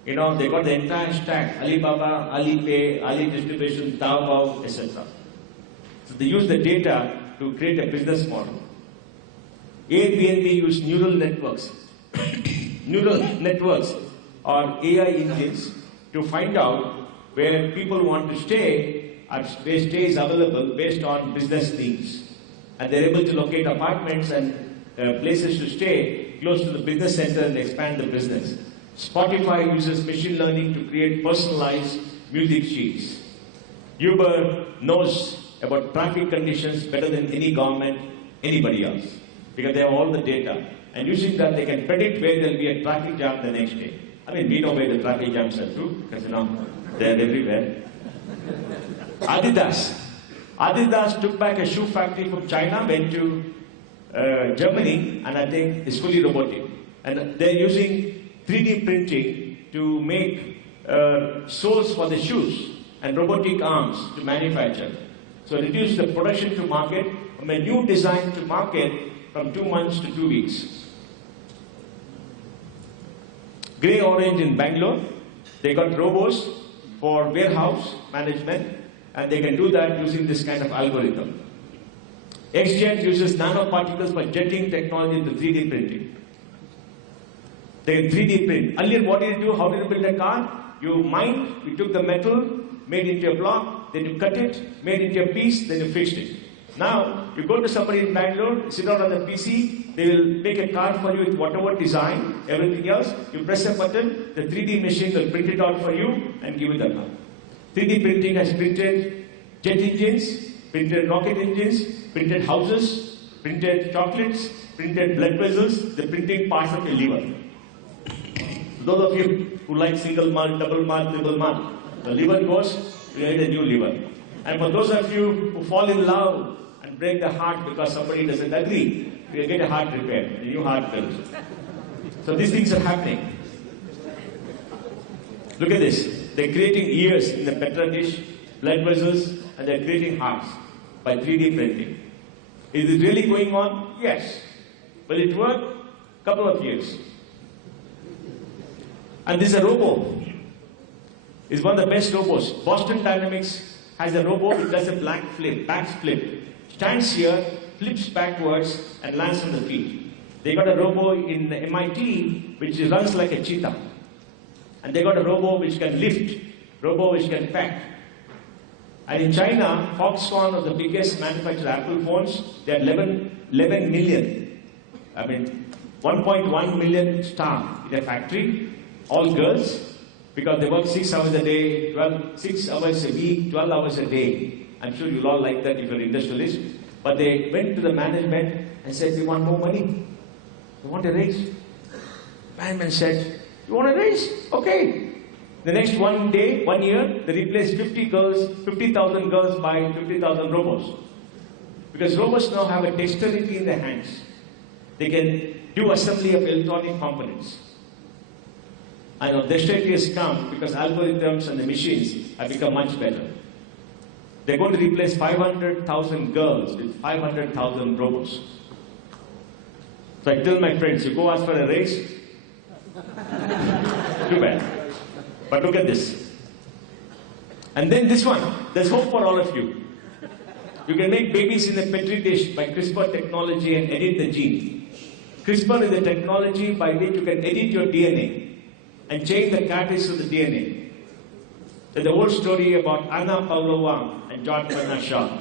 They got the entire stack, Alibaba, Alipay, Ali Distribution, Taobao, etc. So they use the data to create a business model. Airbnb use neural networks. Neural networks are AI engines to find out where people want to stay, where stay is available based on business needs. And they're able to locate apartments and places to stay close to the business center and expand the business. Spotify uses machine learning to create personalized music sheets. Uber knows about traffic conditions better than any government, anybody else, because they have all the data. And using that, they can predict where there will be a traffic jam the next day. I mean, we know where the traffic jams are too, because they're everywhere. Adidas took back a shoe factory from China, went to Germany, and I think it's fully robotic. And they're using 3D printing to make soles for the shoes and robotic arms to manufacture. So reduce the production to market from a new design to market from 2 months to 2 weeks. Grey Orange in Bangalore, they got robots for warehouse management, and they can do that using this kind of algorithm. XJet uses nanoparticles for jetting technology into 3D printing. They can 3D print. Earlier, what did you do? How did you build a car? You took the metal, made it into a block, then you cut it, made it into a piece, then you fixed it. Now, you go to somebody in Bangalore, sit down on the PC, they will make a car for you with whatever design, everything else. You press a button, the 3D machine will print it out for you and give you the car. 3D printing has printed jet engines, printed rocket engines, printed houses, printed chocolates, printed blood vessels, the printing parts of your liver. Those of you who like single malt, double malt, triple malt, the liver goes, you need a new liver. And for those of you who fall in love and break the heart because somebody doesn't agree, you get a heart repair, a new heart built. So these things are happening. Look at this. They're creating ears in the petri dish, blood vessels, and they're creating hearts by 3D printing. Is it really going on? Yes. Will it work? Couple of years. And this is a robo. It's one of the best robots. Boston Dynamics has a robo which does a back flip. Stands here, flips backwards, and lands on the feet. They got a robo in MIT which runs like a cheetah. And they got a robo which can lift, robo which can pack. And in China, Foxconn was the biggest manufacturer of Apple phones. They had 11 million. I mean, 1.1 million staff in a factory, all girls, because they work 6 hours a day, 6 hours a week, 12 hours a day. I'm sure you'll all like that if you're industrialists. But they went to the management and said, we want more money. We want a raise. Management said, you want a raise? Okay. The next 1 year, they replaced 50,000 girls by 50,000 robots. Because robots now have a dexterity in their hands. They can do assembly of electronic components. I know dexterity has come because algorithms and the machines have become much better. They're going to replace 500,000 girls with 500,000 robots. So I tell my friends, you go ask for a raise, too bad. But look at this. And then this one, there's hope for all of you. You can make babies in a petri dish by CRISPR technology and edit the gene. CRISPR is the technology by which you can edit your DNA and change the characteristics of the DNA. There's the old story about Anna Pavlova and George Bernard Shaw.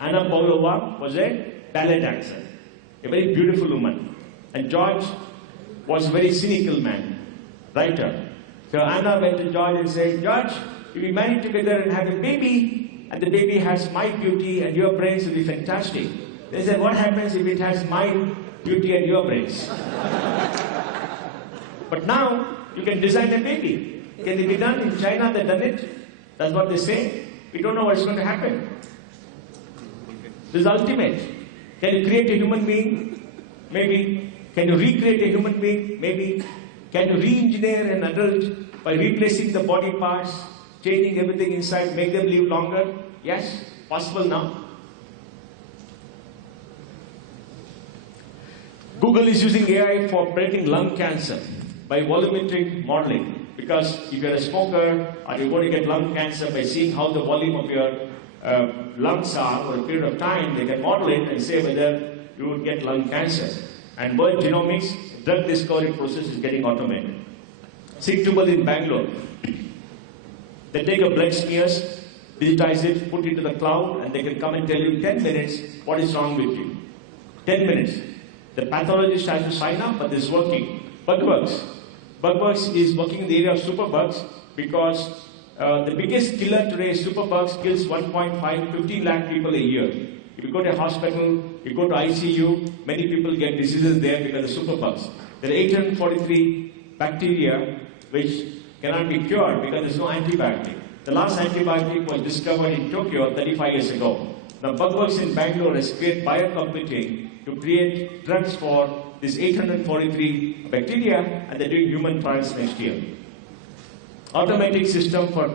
Anna Pavlova was a ballet dancer, a very beautiful woman. And George was a very cynical man, writer. So Anna went to George and said, George, if we marry together and have a baby, and the baby has my beauty and your brains, will be fantastic. They said, what happens if it has my beauty and your brains? But now, you can design a baby. Can it be done? In China, they've done it. That's what they say. We don't know what's going to happen. This is ultimate. Can you create a human being? Maybe. Can you recreate a human being? Maybe. Can you re-engineer an adult by replacing the body parts, changing everything inside, make them live longer? Yes, possible now. Google is using AI for predicting lung cancer by volumetric modeling. Because if you're a smoker or you're going to get lung cancer by seeing how the volume of your lungs are over a period of time, they can model it and say whether you would get lung cancer. And World Genomics, drug discovery process is getting automated. Sigtubal in Bangalore. They take a blood smears, digitize it, put it to the cloud, and they can come and tell you in 10 minutes what is wrong with you. 10 minutes. The pathologist has to sign up, but this is working. Bugworks. Bugworks is working in the area of superbugs because The biggest killer today, superbugs, kills 15 lakh people a year. If you go to a hospital, you go to ICU, many people get diseases there because of superbugs. There are 843 bacteria which cannot be cured because there is no antibiotic. The last antibiotic was discovered in Tokyo 35 years ago. Now, bugworks in Bangalore has created biocomputing to create drugs for this 843 bacteria, and they're doing human trials next year. Automatic system for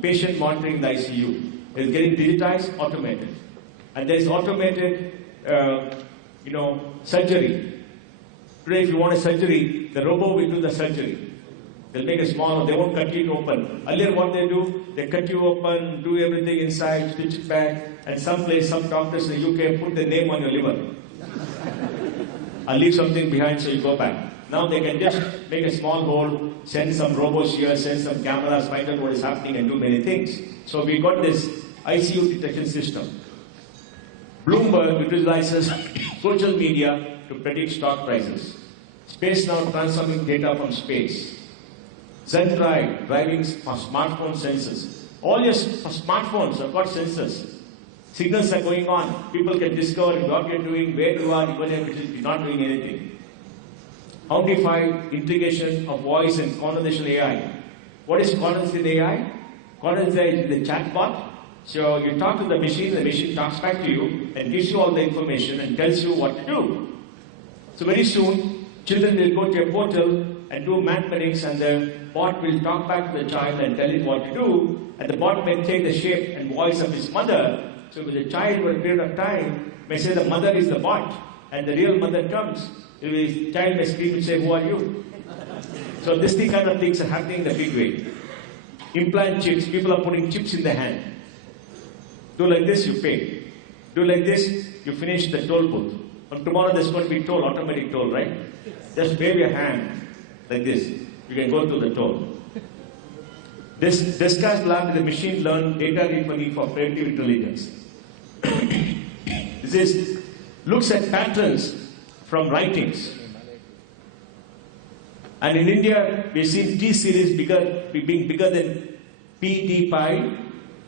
patient monitoring in the ICU is getting digitized, automated. And there is automated, surgery. Today, if you want a surgery, the robot will do the surgery. They'll make a small, they won't cut it open. Earlier what they do, they cut you open, do everything inside, stitch it back, and some doctors in the UK put the name on your liver. I'll leave something behind so you go back. Now they can just make a small hole, send some robots here, send some cameras, find out what is happening and do many things. So we got this ICU detection system. Bloomberg utilizes social media to predict stock prices. Space now transforming data from space. Zen Drive, driving smartphone sensors. All your smartphones have got sensors. Signals are going on. People can discover what you're doing, where you are, even if it is not doing anything. Howtify integration of voice and conversational AI. What is conversational AI? Conversational AI is the chatbot. So you talk to the machine talks back to you and gives you all the information and tells you what to do. So very soon, children will go to a portal and do mathematics, and the bot will talk back to the child and tell it what to do, and the bot may take the shape and voice of his mother. So with the child for a period of time may say the mother is the bot, and the real mother comes. The child may scream and say, "Who are you?" So this kind of things are happening in the big way. Implant chips, people are putting chips in the hand. Do like this, you pay. Do like this, you finish the toll booth. From tomorrow there's going to be toll, automatic toll, right? Just wave your hand like this. You can go to the toll. This Descartes lab is a machine learned data refining for predictive intelligence. This looks at patterns from writings. And in India, we've seen T series being bigger than PD Pi.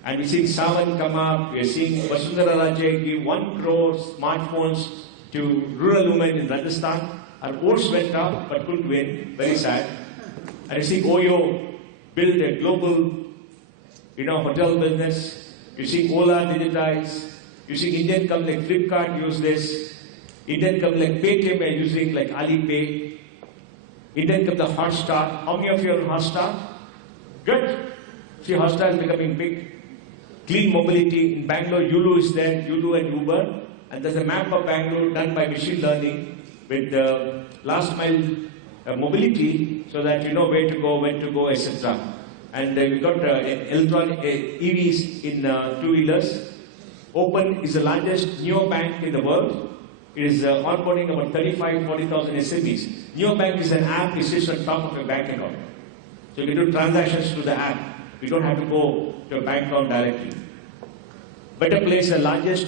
And we've seen Savan come up. We're seeing Vasundhara Raje give 1 crore smartphones to rural women in Rajasthan. Our votes went up but couldn't win. Very sad. And you see Oyo build a global, hotel business. You see Ola digitize. You see Indian company like Flipkart use this. Indian company like Paytm are using like Alipay. Indian company like Hotstar. How many of you are on Hotstar? Good. See, Hotstar is becoming big. Clean mobility in Bangalore. Yulu is there. Yulu and Uber. And there's a map of Bangalore done by machine learning with the last mile mobility, so that you know where to go, when to go, etc. And we got electronic EVs in two-wheelers. Open is the largest neobank in the world. It is onboarding about 40,000 SMEs. Neobank is an app that sits on top of a bank account. So you can do transactions through the app. You don't have to go to a bank account directly. Better Place, the largest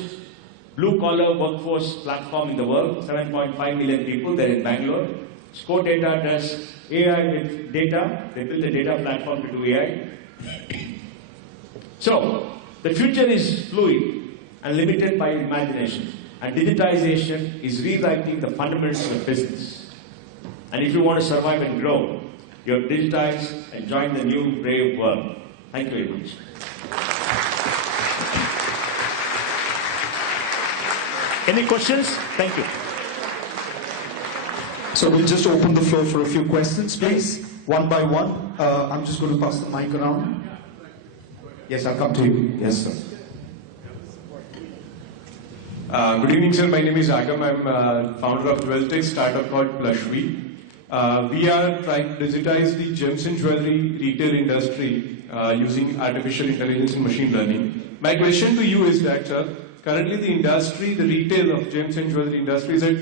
blue-collar workforce platform in the world, 7.5 million people, they're in Bangalore. Score Data does AI with data. They built a data platform to do AI. So, the future is fluid and limited by imagination. And digitization is rewriting the fundamentals of business. And if you want to survive and grow, you have to digitize and join the new brave world. Thank you very much. Any questions? Thank you. So we'll just open the floor for a few questions, please, one by one. I'm just going to pass the mic around. Yes, I'll come to you. Yes, sir. Good evening, sir. My name is Agam. I'm founder of Wealth Tech startup called Plushvi. We are trying to digitize the gems and jewelry retail industry using artificial intelligence and machine learning. My question to you is that, sir, currently the industry, the retail of gems and jewelry industry is at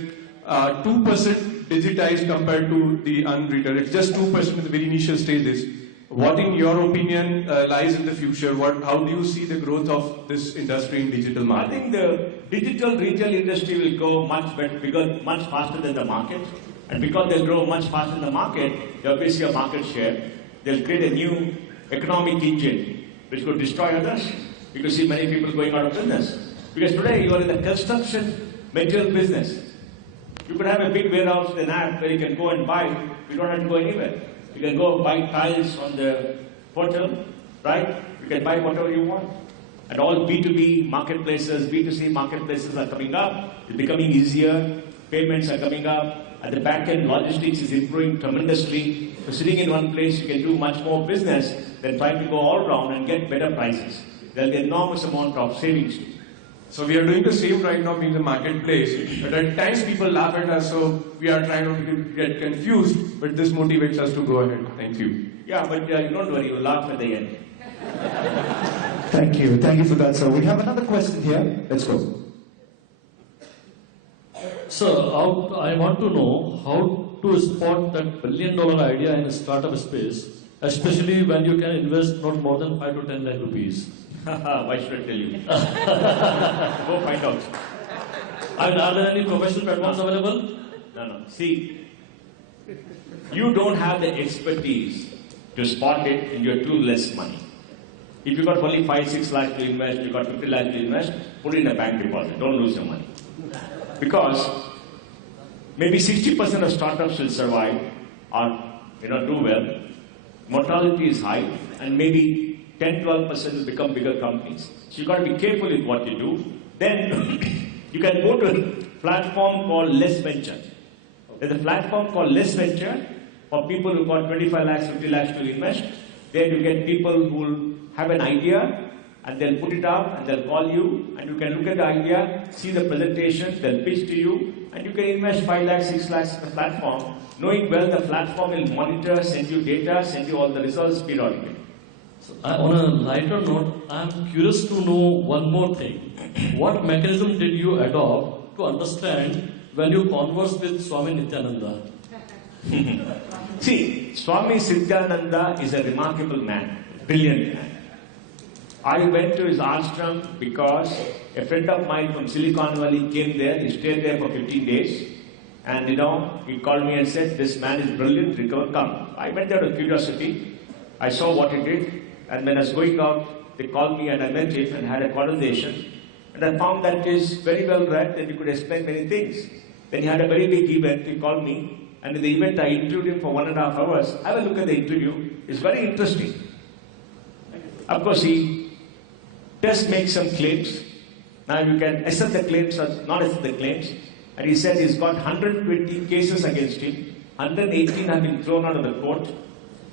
2% digitized compared to the unretailed. It's just 2% in the very initial stages. What, in your opinion, lies in the future? How do you see the growth of this industry in digital marketing? I think the digital retail industry will go much better, much faster than the market. And because they'll grow much faster than the market, they'll basically a market share. They'll create a new economic engine which could destroy others. You could see many people going out of business. Because today you are in the construction material business. You could have a big warehouse with an app where you can go and buy. You don't have to go anywhere. You can go buy tiles on the portal, right? You can buy whatever you want. And all B2B marketplaces, B2C marketplaces are coming up. It's becoming easier. Payments are coming up. At the back end, logistics is improving tremendously. So sitting in one place, you can do much more business than trying to go all around and get better prices. There'll be enormous amount of savings. So we are doing the same right now in the marketplace, but at times people laugh at us, so we are trying not to get confused, but this motivates us to go ahead. Thank you. Yeah, but you don't worry, you'll laugh at the end. Thank you. Thank you for that, sir. We have another question here. Let's go. Sir, I want to know how to spot that billion-dollar idea in a startup space, especially when you can invest not more than 5 to 10 lakh rupees. Why should I tell you? Go find out. And are there any professional platforms available? No. See, you don't have the expertise to spot it and you're too less money. If you got only 5-6 lakhs to invest, you got 50 lakhs to invest, put it in a bank deposit. Don't lose your money. Because maybe 60% of startups will survive or do well. Mortality is high, and maybe 10-12% will become bigger companies. So you got to be careful with what you do. Then you can go to a platform called Less Venture. There's a platform called Less Venture for people who got 25 lakhs, 50 lakhs to invest. There you get people who will have an idea and they'll put it up and they'll call you and you can look at the idea, see the presentation, they'll pitch to you and you can invest 5 lakhs, 6 lakhs in the platform, knowing well the platform will monitor, send you data, send you all the results periodically. On a lighter note, I'm curious to know one more thing. What mechanism did you adopt to understand when you conversed with Swami Nityananda? See, Swami Nityananda is a remarkable man, brilliant man. I went to his ashram because a friend of mine from Silicon Valley came there. He stayed there for 15 days. And he called me and said, this man is brilliant, come. I went there out of curiosity. I saw what he did. And when I was going out, they called me and I met him and had a conversation. And I found that he is very well read and he could explain many things. Then he had a very big event. He called me. And in the event, I interviewed him for 1.5 hours. Have a look at the interview. It's very interesting. Of course, he does make some claims. Now you can accept the claims or not accept the claims. And he said he's got 120 cases against him. 118 have been thrown out of the court.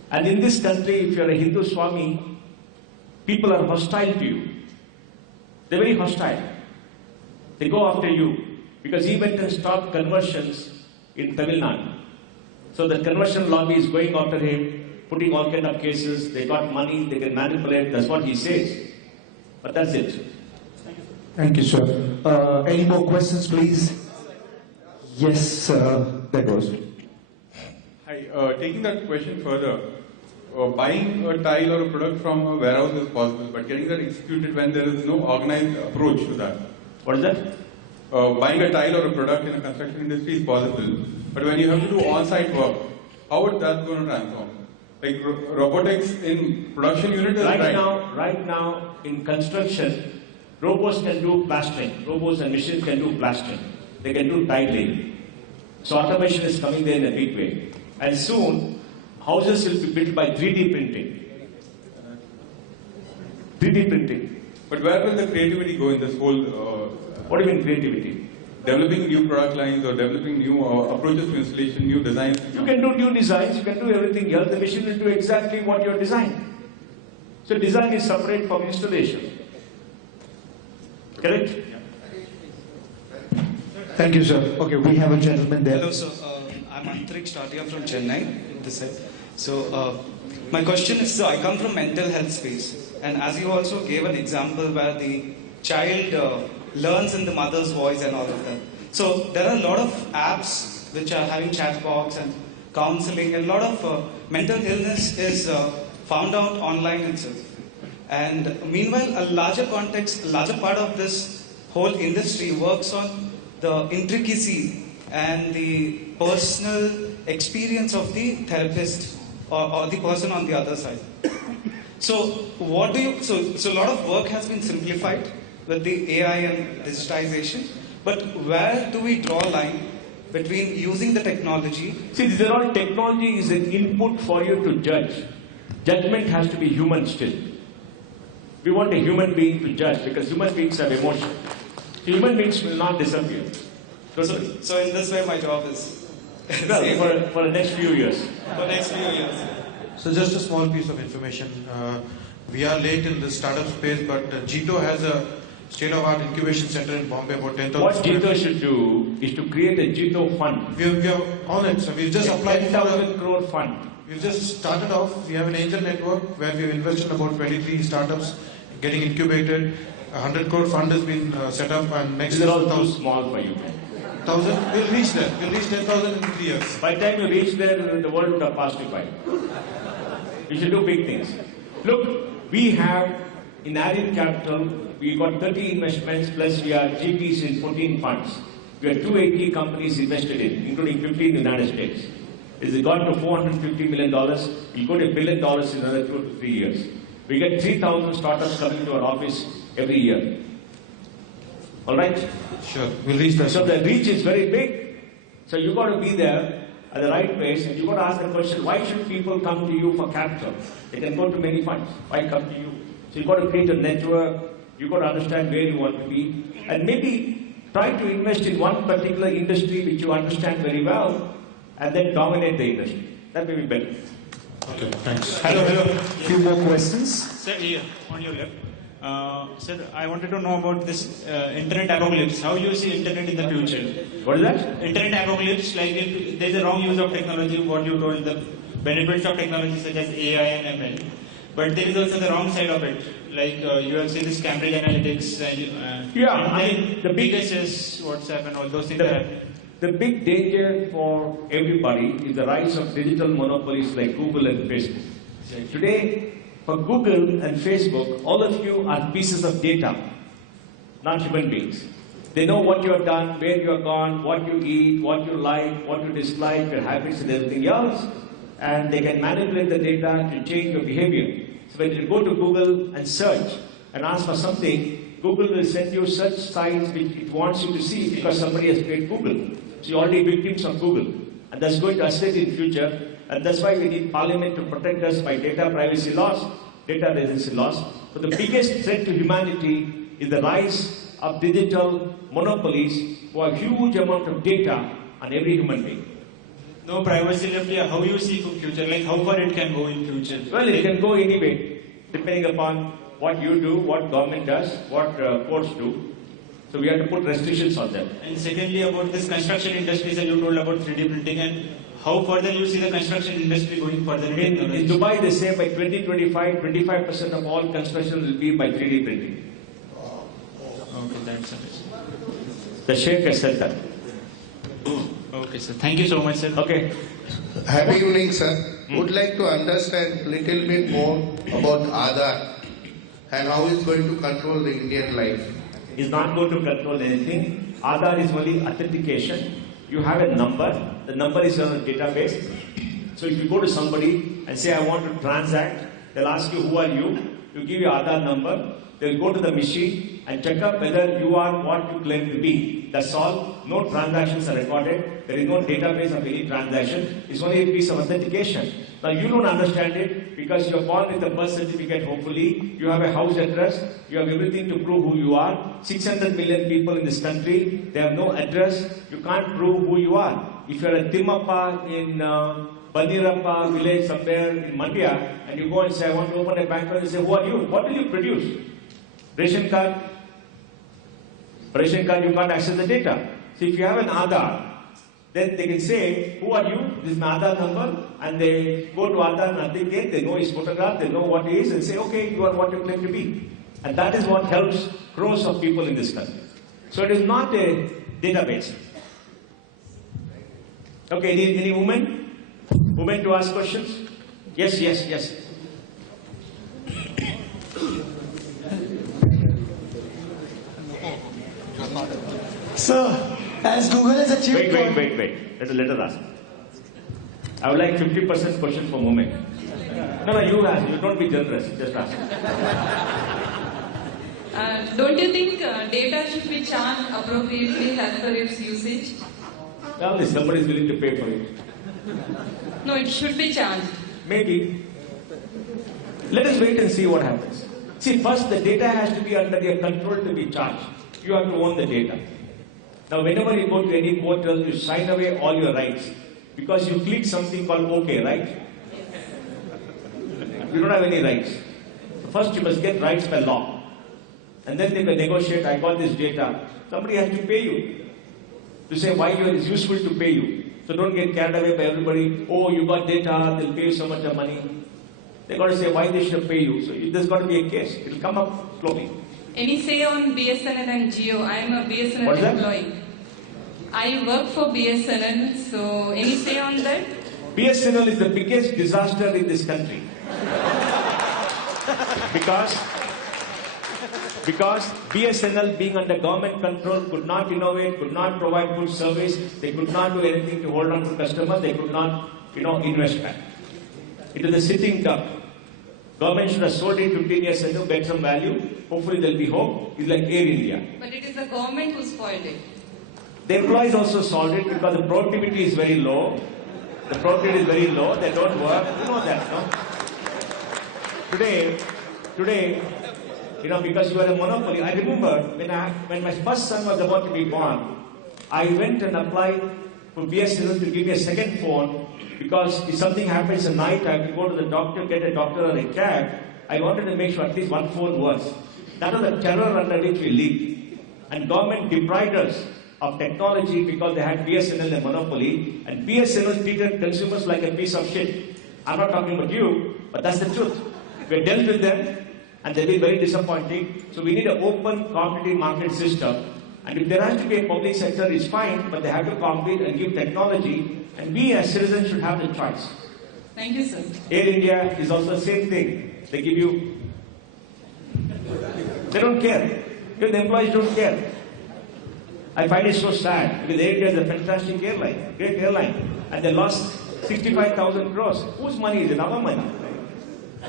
And in this country, if you're a Hindu Swami, people are hostile to you. They're very hostile. They go after you. Because he went and stopped conversions in Tamil Nadu. So the conversion lobby is going after him, putting all kind of cases. They got money, they can manipulate. That's what he says. But that's it. Thank you, sir. Any more questions, please? Yes, there goes. Hi, taking that question further, buying a tile or a product from a warehouse is possible, but getting that executed when there is no organized approach to that. What is that? Buying a tile or a product in a construction industry is possible, but when you have to do on-site work, how is that going to transform? Like robotics in production unit is right now in construction, robots can do plastering. Robots and machines can do plastering. They can do tile laying. So automation is coming there in a big way. And soon, houses will be built by 3D printing. 3D printing. But where will the creativity go in this whole... What do you mean creativity? Developing new product lines or developing new approaches to installation, new designs? You can do new designs, you can do everything else. The machine will do exactly what you designed. So design is separate from installation. Correct? Thank you, sir. Okay, we have a gentleman there. Hello, sir. I'm Antrik Statia from Chennai. This side. So, my question is, I come from mental health space, and as you also gave an example where the child learns in the mother's voice and all of that. So, there are a lot of apps which are having chat box and counseling, and a lot of mental illness is found out online itself. And meanwhile, a larger context, a larger part of this whole industry works on the intricacy and the personal experience of the therapist or the person on the other side. So what do you, so a lot of work has been simplified with the AI and digitization, but where do we draw a line between using the technology? See, these are all technology is an input for you to judge. Judgment has to be human still. We want a human being to judge because human beings have emotion. So human beings will not disappear. So in this way my job is Well, for the next few years. for next few years. So just a small piece of information. We are late in the startup space, but JITO has a state-of-art incubation center in Bombay, about 10,000. What JITO should do is to create a JITO fund. We are on it. So we've just applied for 10,000 crore fund. We've just started off. We have an angel network where we've invested in about 23 startups getting incubated. 100 crore fund has been set up, and next These year are all too small for you. 1,000. We'll reach there. We'll reach 10,000 in 3 years. By the time you reach there, the world would have passed you by. You should do big things. Look, we have in Added Capital, we got 30 investments plus we are GPs in 14 funds. We have 280 companies invested in, including 50 in the United States. It's gone to $450 million. We'll go to $1 billion in another 2 to 3 years. We get 3,000 startups coming to our office every year. All right? Sure. We'll reach there. So the reach is very big. So you got to be there at the right place, and you got to ask the question: why should people come to you for capital? They can go to many funds. Why come to you? So you got to create a network. You got to understand where you want to be, and maybe try to invest in one particular industry which you understand very well, and then dominate the industry. That may be better. Okay, thanks. Hello. Few more questions. Sir, here, on your left. Sir, I wanted to know about this internet apocalypse. How you see internet in the future? What is that? Internet apocalypse, like if there is a wrong use of technology, what you told, the benefits of technology such as AI and ML. But there is also the wrong side of it. Like you have seen this Cambridge Analytics and The biggest is WhatsApp and all those things. The big danger for everybody is the rise of digital monopolies like Google and Facebook. Today, for Google and Facebook, all of you are pieces of data, not human beings. They know what you have done, where you have gone, what you eat, what you like, what you dislike, your habits and everything else. And they can manipulate the data to change your behavior. So when you go to Google and search and ask for something, Google will send you such sites which it wants you to see because somebody has created Google. So you're already victims of Google. And that's going to escalate in future. And that's why we need Parliament to protect us by data privacy laws, data residency laws. But the biggest threat to humanity is the rise of digital monopolies who have huge amount of data on every human being. No privacy left here. How you see for future? Like how far it can go in future? Well, it can go anyway, depending upon what you do, what government does, what courts do. So we have to put restrictions on them. And secondly, about this construction industry, that you told about 3D printing, and how further you see the construction industry going further? In Dubai, they say by 2025, 25% of all construction will be by 3D printing. Okay, that's it. The Sheikh has said that. Okay, sir. Thank you so much, sir. Okay. Happy evening, sir. Would like to understand little bit more about Aadhaar and how it's going to control the Indian life. Is not going to control anything. Aadhaar is only authentication. You have a number. The number is on a database. So if you go to somebody and say, I want to transact, they'll ask you, who are you? You give your Aadhaar number. They'll go to the machine and check up whether you are what you claim to be. That's all. No transactions are recorded. There is no database of any transaction. It's only a piece of authentication. Now you don't understand it because you're born with a birth certificate, hopefully. You have a house address. You have everything to prove who you are. 600 million people in this country. They have no address. You can't prove who you are. If you're a Timmappa in Banirappa village somewhere in Mandya and you go and say, I want to open a bank account, they say, who are you? What will you produce? Ration card? Ration card, you can't access the data. So if you have an Aadhaar, then they can say, who are you? This is my Aadhaar number. And they go to Aadhaar and authenticate, they know his photograph, they know what he is, and say, okay, you are what you claim to be. And that is what helps crores of people in this country. So it is not a database. Okay, any women? Women to ask questions? Yes, yes, yes. Sir, as Google has achieved... Wait. Let her ask. I would like 50% questions for women. No, you ask. You don't be generous. Just ask. Don't you think data should be charged appropriately as per its usage? Well, if somebody is willing to pay for it. No, it should be charged. Maybe. Let us wait and see what happens. See, first the data has to be under your control to be charged. You have to own the data. Now, whenever you go to any portal, you sign away all your rights. Because you click something called OK, right? You don't have any rights. First, you must get rights by law. And then they can negotiate, I got this data. Somebody has to pay you. To say why it's useful to pay you. So don't get carried away by everybody. Oh, you got data, they'll pay you so much of money. They got to say why they should pay you. So there's got to be a case. It'll come up slowly. Any say on BSNL and Jio? I am a BSNL employee. I work for BSNL, so any say on that? BSNL is the biggest disaster in this country. Because BSNL being under government control could not innovate, could not provide good service, they could not do anything to hold on to customers, they could not, invest back. It is a sitting duck. Government should have sold it 15 years ago, get some value, hopefully there will be hope. It's like Air India. But it is the government who spoiled it. The employees also solved it because the productivity is very low. The productivity is very low, they don't work. You know that, no? Today, because you are a monopoly. I remember when my first son was about to be born, I went and applied for BSNL to give me a second phone because if something happens at night, I have to go to the doctor, get a doctor or a cab. I wanted to make sure at least one phone works. That was the terror under which we lived. And government deprived us of technology because they had BSNL a monopoly, and BSNL treated consumers like a piece of shit. I'm not talking about you, but that's the truth. We dealt with them, and they've been very disappointing. So we need an open, competitive market system. And if there has to be a public sector, it's fine, but they have to compete and give technology, and we as citizens should have the choice. Thank you, sir. Air India is also the same thing. They give you... They don't care. Because the employees don't care. I find it so sad, because Air India is a fantastic airline, great airline, and they lost 65,000 crores. Whose money is it? Our money.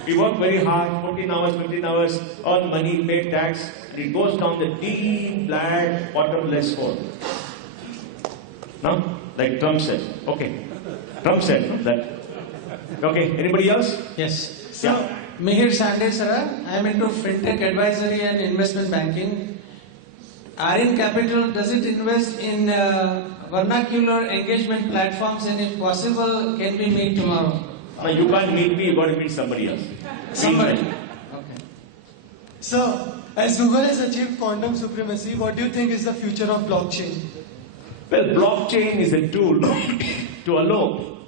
We work very hard, 14 hours, 15 hours, earn money, pay tax, and it goes down the deep, black, bottomless hole. No? Like Trump said. Okay. Trump said, no? That. Okay. Anybody else? Yes. So, Mihir Sande, sir, I am into fintech advisory and investment banking. RN Capital, does it invest in vernacular engagement platforms, and if possible, can we meet tomorrow? No, you can't meet me, you got to meet somebody else. Somebody. Okay. So, as Google has achieved quantum supremacy, what do you think is the future of blockchain? Well, blockchain is a tool to allow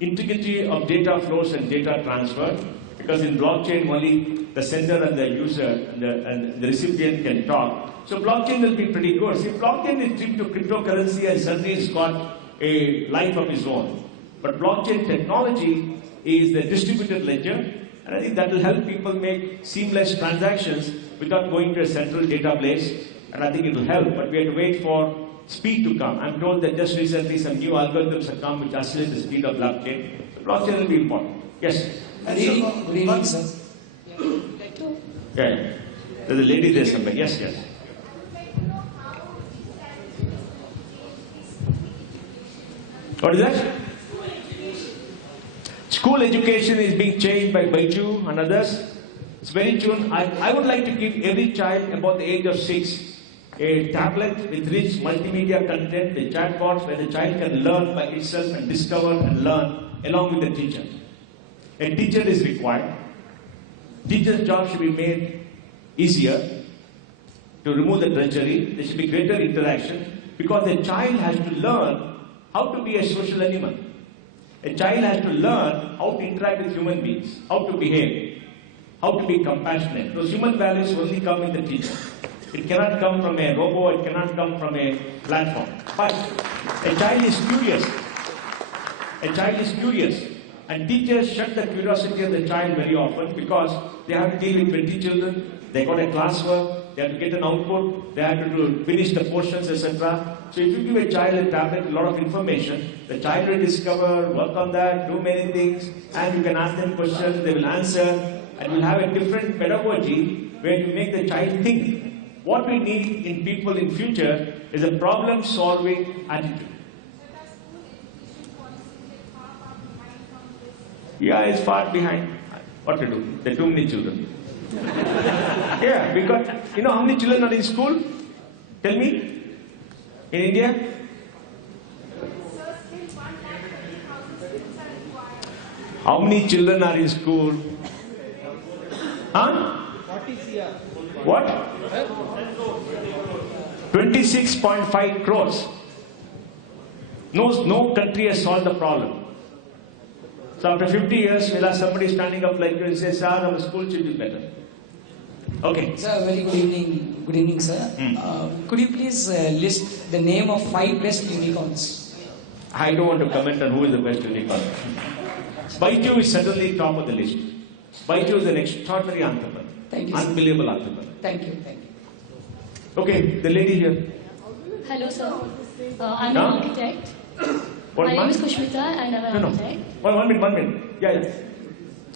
integrity of data flows and data transfer, because in blockchain only the sender and the user and the recipient can talk. So blockchain will be pretty good. See, blockchain is linked to cryptocurrency and certainly it's got a life of its own. But blockchain technology is the distributed ledger, and I think that will help people make seamless transactions without going to a central database, and I think it will help, but we have to wait for speed to come. I'm told that just recently some new algorithms have come which accelerate the speed of blockchain. So blockchain will be important. Yes? Good evening, sir. Yeah. There's a lady there somewhere. Yes, yes. What is that? School education is being changed by Baiju and others. It's very soon. I would like to give every child about the age of 6 a tablet with rich multimedia content, with chatbots where the child can learn by itself and discover and learn along with the teacher. A teacher is required. Teacher's job should be made easier to remove the drudgery. There should be greater interaction because the child has to learn how to be a social animal. A child has to learn how to interact with human beings, how to behave, how to be compassionate. Those human values only come in the teacher. It cannot come from a robot, it cannot come from a platform. But a child is curious. A child is curious. And teachers shut the curiosity of the child very often because they have to deal with 20 children, they got a classwork, they have to get an output, they have to finish the portions, etc. So if you give a child a tablet with a lot of information, the child will discover, work on that, do many things, and you can ask them questions, they will answer, and you'll have a different pedagogy where you make the child think. What we need in people in future is a problem-solving attitude. Yeah, it's far behind. What to do? There are too many children. Yeah, because, you know how many children are in school? Tell me. In India? How many children are in school? Huh? What? 26.5 crores. No country has solved the problem. So after 50 years, we'll have somebody standing up like you and say, sir, our school should be better. Okay. Sir, very good evening. Good evening, sir. Could you please list the name of 5 best unicorns? I don't want to comment on who is the best unicorn. JITO is certainly top of the list. JITO is an extraordinary entrepreneur. Thank you, unbelievable entrepreneur. Thank you. Thank you. Okay, the lady here. Hello, sir. I'm an architect. What, my name is Kushmita and I'm an architect. One minute. Yeah.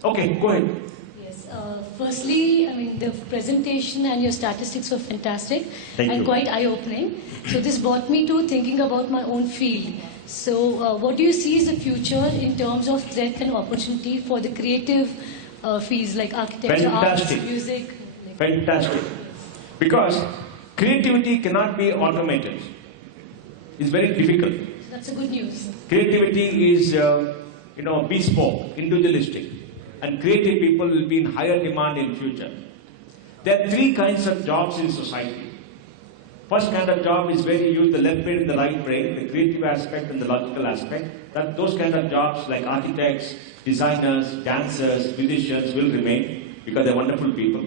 Okay, go ahead. Yes. Firstly, I mean, the presentation and your statistics were fantastic and quite eye-opening. So this brought me to thinking about my own field. So what do you see is the future in terms of threat and opportunity for the creative fields like architecture, arts, music? Fantastic. Because creativity cannot be automated. It's very difficult. So that's a good news. Creativity is, bespoke, individualistic. And creative people will be in higher demand in future. There are 3 kinds of jobs in society. First kind of job is where you use the left brain and the right brain, the creative aspect and the logical aspect. Those kind of jobs like architects, designers, dancers, musicians will remain because they're wonderful people.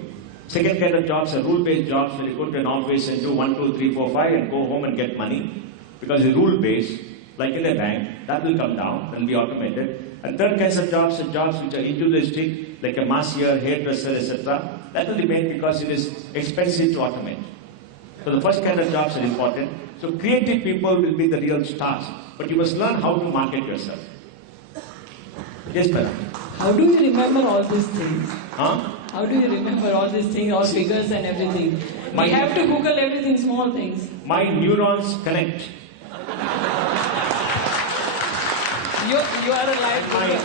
Second kind of jobs are rule-based jobs where you go to an office and do 1, 2, 3, 4, 5 and go home and get money. Because it's rule-based, like in a bank, that will come down and be automated. And third kinds of jobs are jobs which are individualistic, like a massier, hairdresser, etc. That will remain because it is expensive to automate. So the first kind of jobs are important. So creative people will be the real stars. But you must learn how to market yourself. Yes, Pera. How do you remember all these things? Huh? How do you remember all these things, all figures and everything? We have to Google everything, small things. My neurons connect. You are a live figure.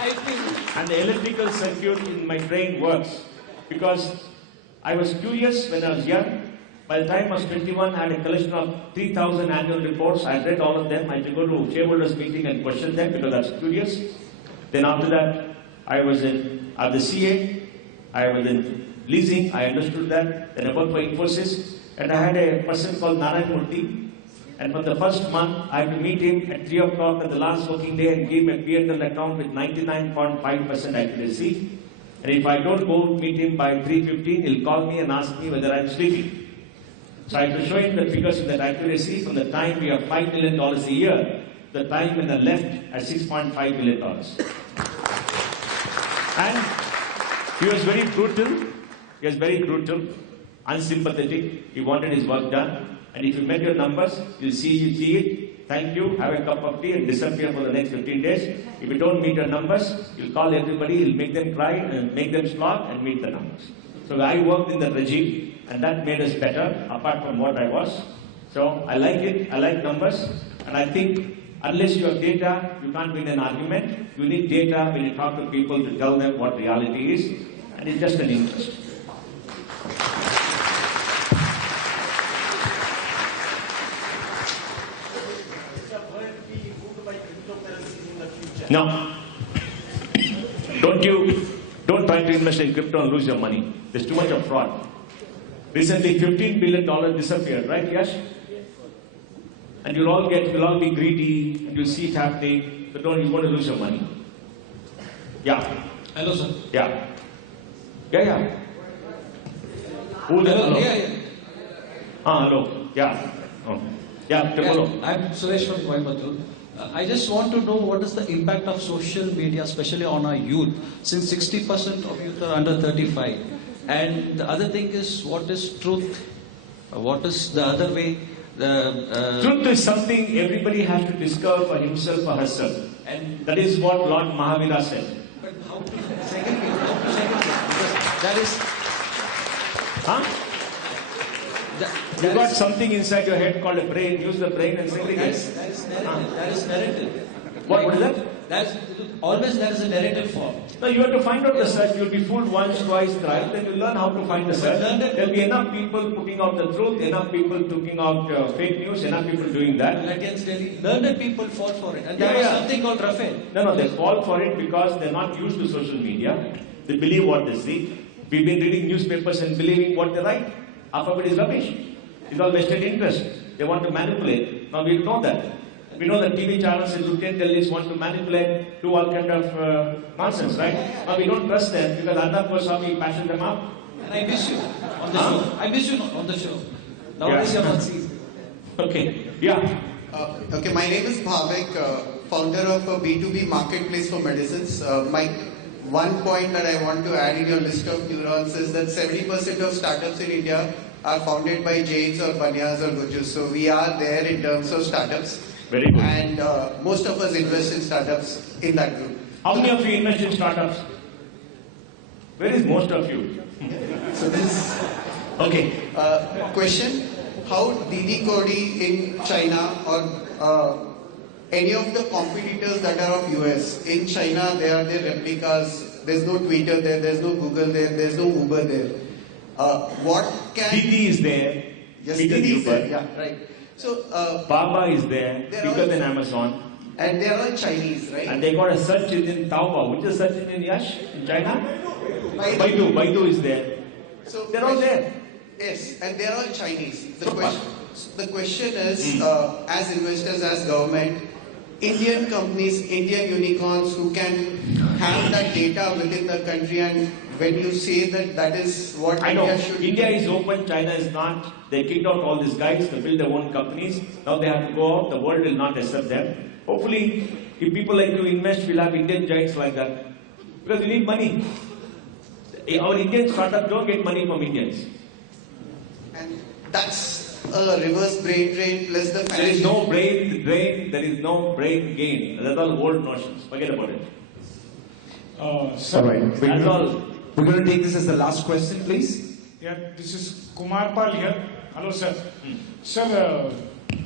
I feel. And the electrical circuit in my brain works. Because I was curious when I was young. By the time I was 21, I had a collection of 3,000 annual reports. I read all of them. I had to go to shareholders meeting and question them because I was curious. Then after that, I was at the CA. I was in leasing. I understood that. Then I worked for Infosys. And I had a person called Narayan Murthy. And for the first month, I had to meet him at 3 o'clock at the last working day and give him a P&L account with 99.5% accuracy. And if I don't go meet him by 3:15, he'll call me and ask me whether I'm sleeping. So I have to show him the figures with that accuracy from the time we have $5 million a year, the time when I left at $6.5 million. And he was very brutal, unsympathetic. He wanted his work done. And if you met your numbers, you see it. Thank you, have a cup of tea and disappear for the next 15 days. If you don't meet your numbers, you'll call everybody, you'll make them cry and make them slog and meet the numbers. So I worked in the regime and that made us better apart from what I was. So I like it, I like numbers, and I think unless you have data, you can't win an argument. You need data when you talk to people to tell them what reality is, and it's just an interest. No. Don't try to invest in crypto and lose your money. There's too much of fraud. Recently, $15 billion disappeared, right, Yash? And you'll all be greedy, and you'll see it happening, so you're going to lose your money. Yeah. Hello, sir. Yeah. Who hello? Yeah. Hello. Yeah. Oh. Yeah, I'm Suresh from Coimbatore. I just want to know what is the impact of social media, especially on our youth, since 60% of youth are under 35. And the other thing is, what is truth? What is the other way? Truth is something everybody has to discover for himself or herself. And that is what Lord Mahavira said. But how? Secondly, because that is. Huh? You got something inside your head called a brain. Use the brain and segregate. That is narrative. That is narrative. What is that? Always there is a narrative form. No, you have to find out the search. You'll be fooled once, twice, thrice. Then you learn how to find the search. There'll be enough people putting out the truth, enough people putting out fake news, enough people doing that. Learned people fall for it. And there was something called Rafael. No, they fall for it because they're not used to social media. They believe what they see. We've been reading newspapers and believing what they write. Half of it is rubbish. It's all vested interest. They want to manipulate. Now we know that. We know that TV channels and Lieutenant Delhis want to manipulate, do all kind of nonsense, right? Now we don't trust them because Arnab Goswami passioned them up. And I miss you on the show. I miss you on the show. Nowadays you're not seeing. Okay. Yeah. Okay, my name is Bhavik, founder of a B2B marketplace for medicines. My one point that I want to add in your list of neurons is that 70% of startups in India are founded by Jains or Banyas or Gujus. So we are there in terms of startups. Very good. And most of us invest in startups in that group. How many of you invest in startups? Where is most of you? So this okay. Question, how Didi Kodi in China or any of the competitors that are of US, in China they are their replicas, there's no Twitter there, there's no Google there, there's no Uber there. What can... Didi is there. Yes, Didi is there, yeah, right. So, Baba is there, bigger than Amazon. And they are all Chinese, right? And they got a search engine, Taobao. Which is search engine, Yash, in China? Baidu is there. So they're all there. Yes, and they are all Chinese. The question is, as investors, as government, Indian companies, Indian unicorns who can have that data within the country, and when you say that that is what India should... India is open, China is not. They kicked out all these guys to build their own companies. Now they have to go out. The world will not accept them. Hopefully, if people like to invest, we'll have Indian giants like that. Because we need money. Our Indian startups don't get money from Indians. And that's a reverse brain drain plus the financial... There is no brain drain, there is no brain gain. That's all old notions. Forget about it. All right. That's all. We're going to take this as the last question, please. Yeah, this is Kumar Pal here. Hello, sir. Sir,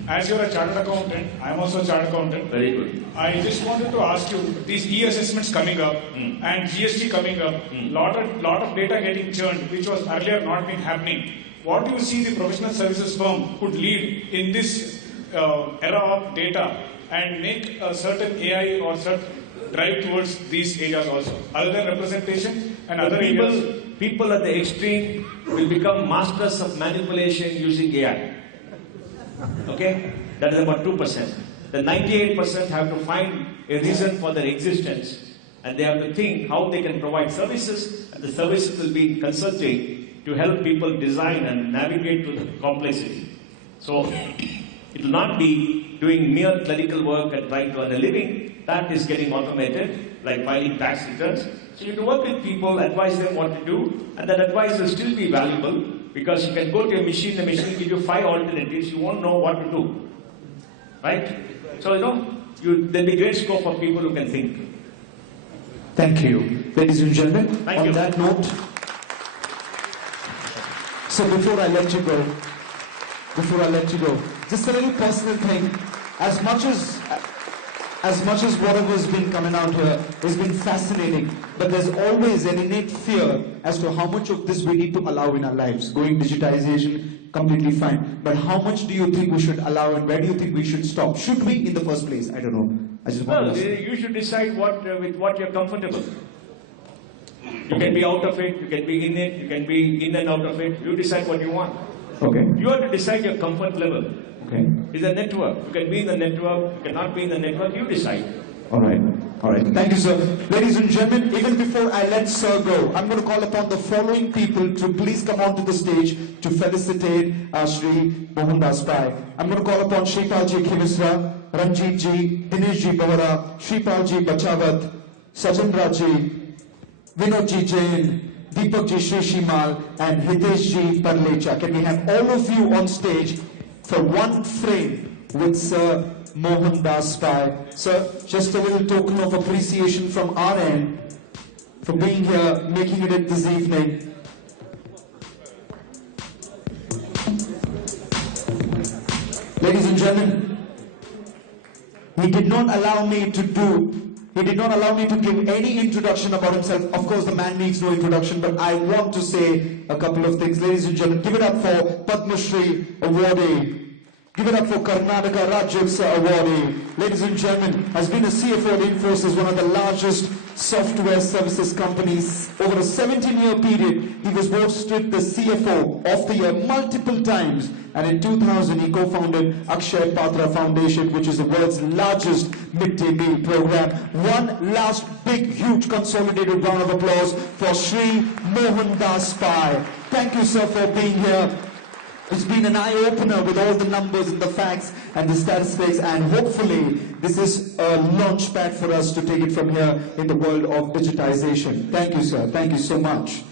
as you're a chartered accountant, I'm also a chartered accountant. Very good. I just wanted to ask you, these e-assessments coming up and GST coming up, lot of data getting churned, which was earlier not been happening. What do you see the professional services firm could lead in this era of data and make a certain AI or certain drive towards these areas also, other than representation and other areas? People at the extreme will become masters of manipulation using AI. Okay? That is about 2%. The 98% have to find a reason for their existence, and they have to think how they can provide services, and the services will be consulting to help people design and navigate through the complexity. So, it will not be doing mere clerical work and trying to earn a living. That is getting automated, like filing tax returns. So you have to work with people, advise them what to do, and that advice will still be valuable because you can go to a machine, the machine will give you 5 alternatives, you won't know what to do. Right? So, there'll be great scope for people who can think. Thank you. Ladies and gentlemen, on that note, so before I let you go, just a little personal thing. As much as whatever has been coming out here has been fascinating, but there's always an innate fear as to how much of this we need to allow in our lives. Going digitization, completely fine. But how much do you think we should allow and where do you think we should stop? Should we in the first place? I don't know. I just want to you should decide with what you're comfortable. You can be out of it, you can be in it, you can be in and out of it. You decide what you want. Okay. You have to decide your comfort level. Okay. It's a network. You can be in the network, you cannot be in the network, you decide. All right. Thank you, sir. Ladies and gentlemen, even before I let sir go, I'm going to call upon the following people to please come onto the stage to felicitate Shri Mohandas Pai. I'm going to call upon Shripal Ji Khimisra, Ranjit Ji, Dinesh Ji Bahura, Shripal Ji Bachawat, Sajendra Ji, Vinod Ji Jain, Deepak Ji Shishimal, and Hitesh Ji Parlecha. Can we have all of you on stage for one frame with Sir Mohandas Pai? Sir, just a little token of appreciation from our end for being here, making it this evening. Ladies and gentlemen, he did not allow me to give any introduction about himself. Of course, the man needs no introduction, but I want to say a couple of things. Ladies and gentlemen, give it up for Padma Shri awardee. Give it up for Karnataka Rajyotsav awardee. Ladies and gentlemen, has been a CFO at Infosys, one of the largest software services companies. Over a 17-year period, he was voted the CFO of the year multiple times. And in 2000, he co-founded Akshay Patra Foundation, which is the world's largest midday meal program. One last big, huge consolidated round of applause for Sri Mohandas Pai. Thank you, sir, for being here. It's been an eye-opener with all the numbers and the facts and the statistics, and hopefully this is a launch pad for us to take it from here in the world of digitization. Thank you, sir. Thank you so much.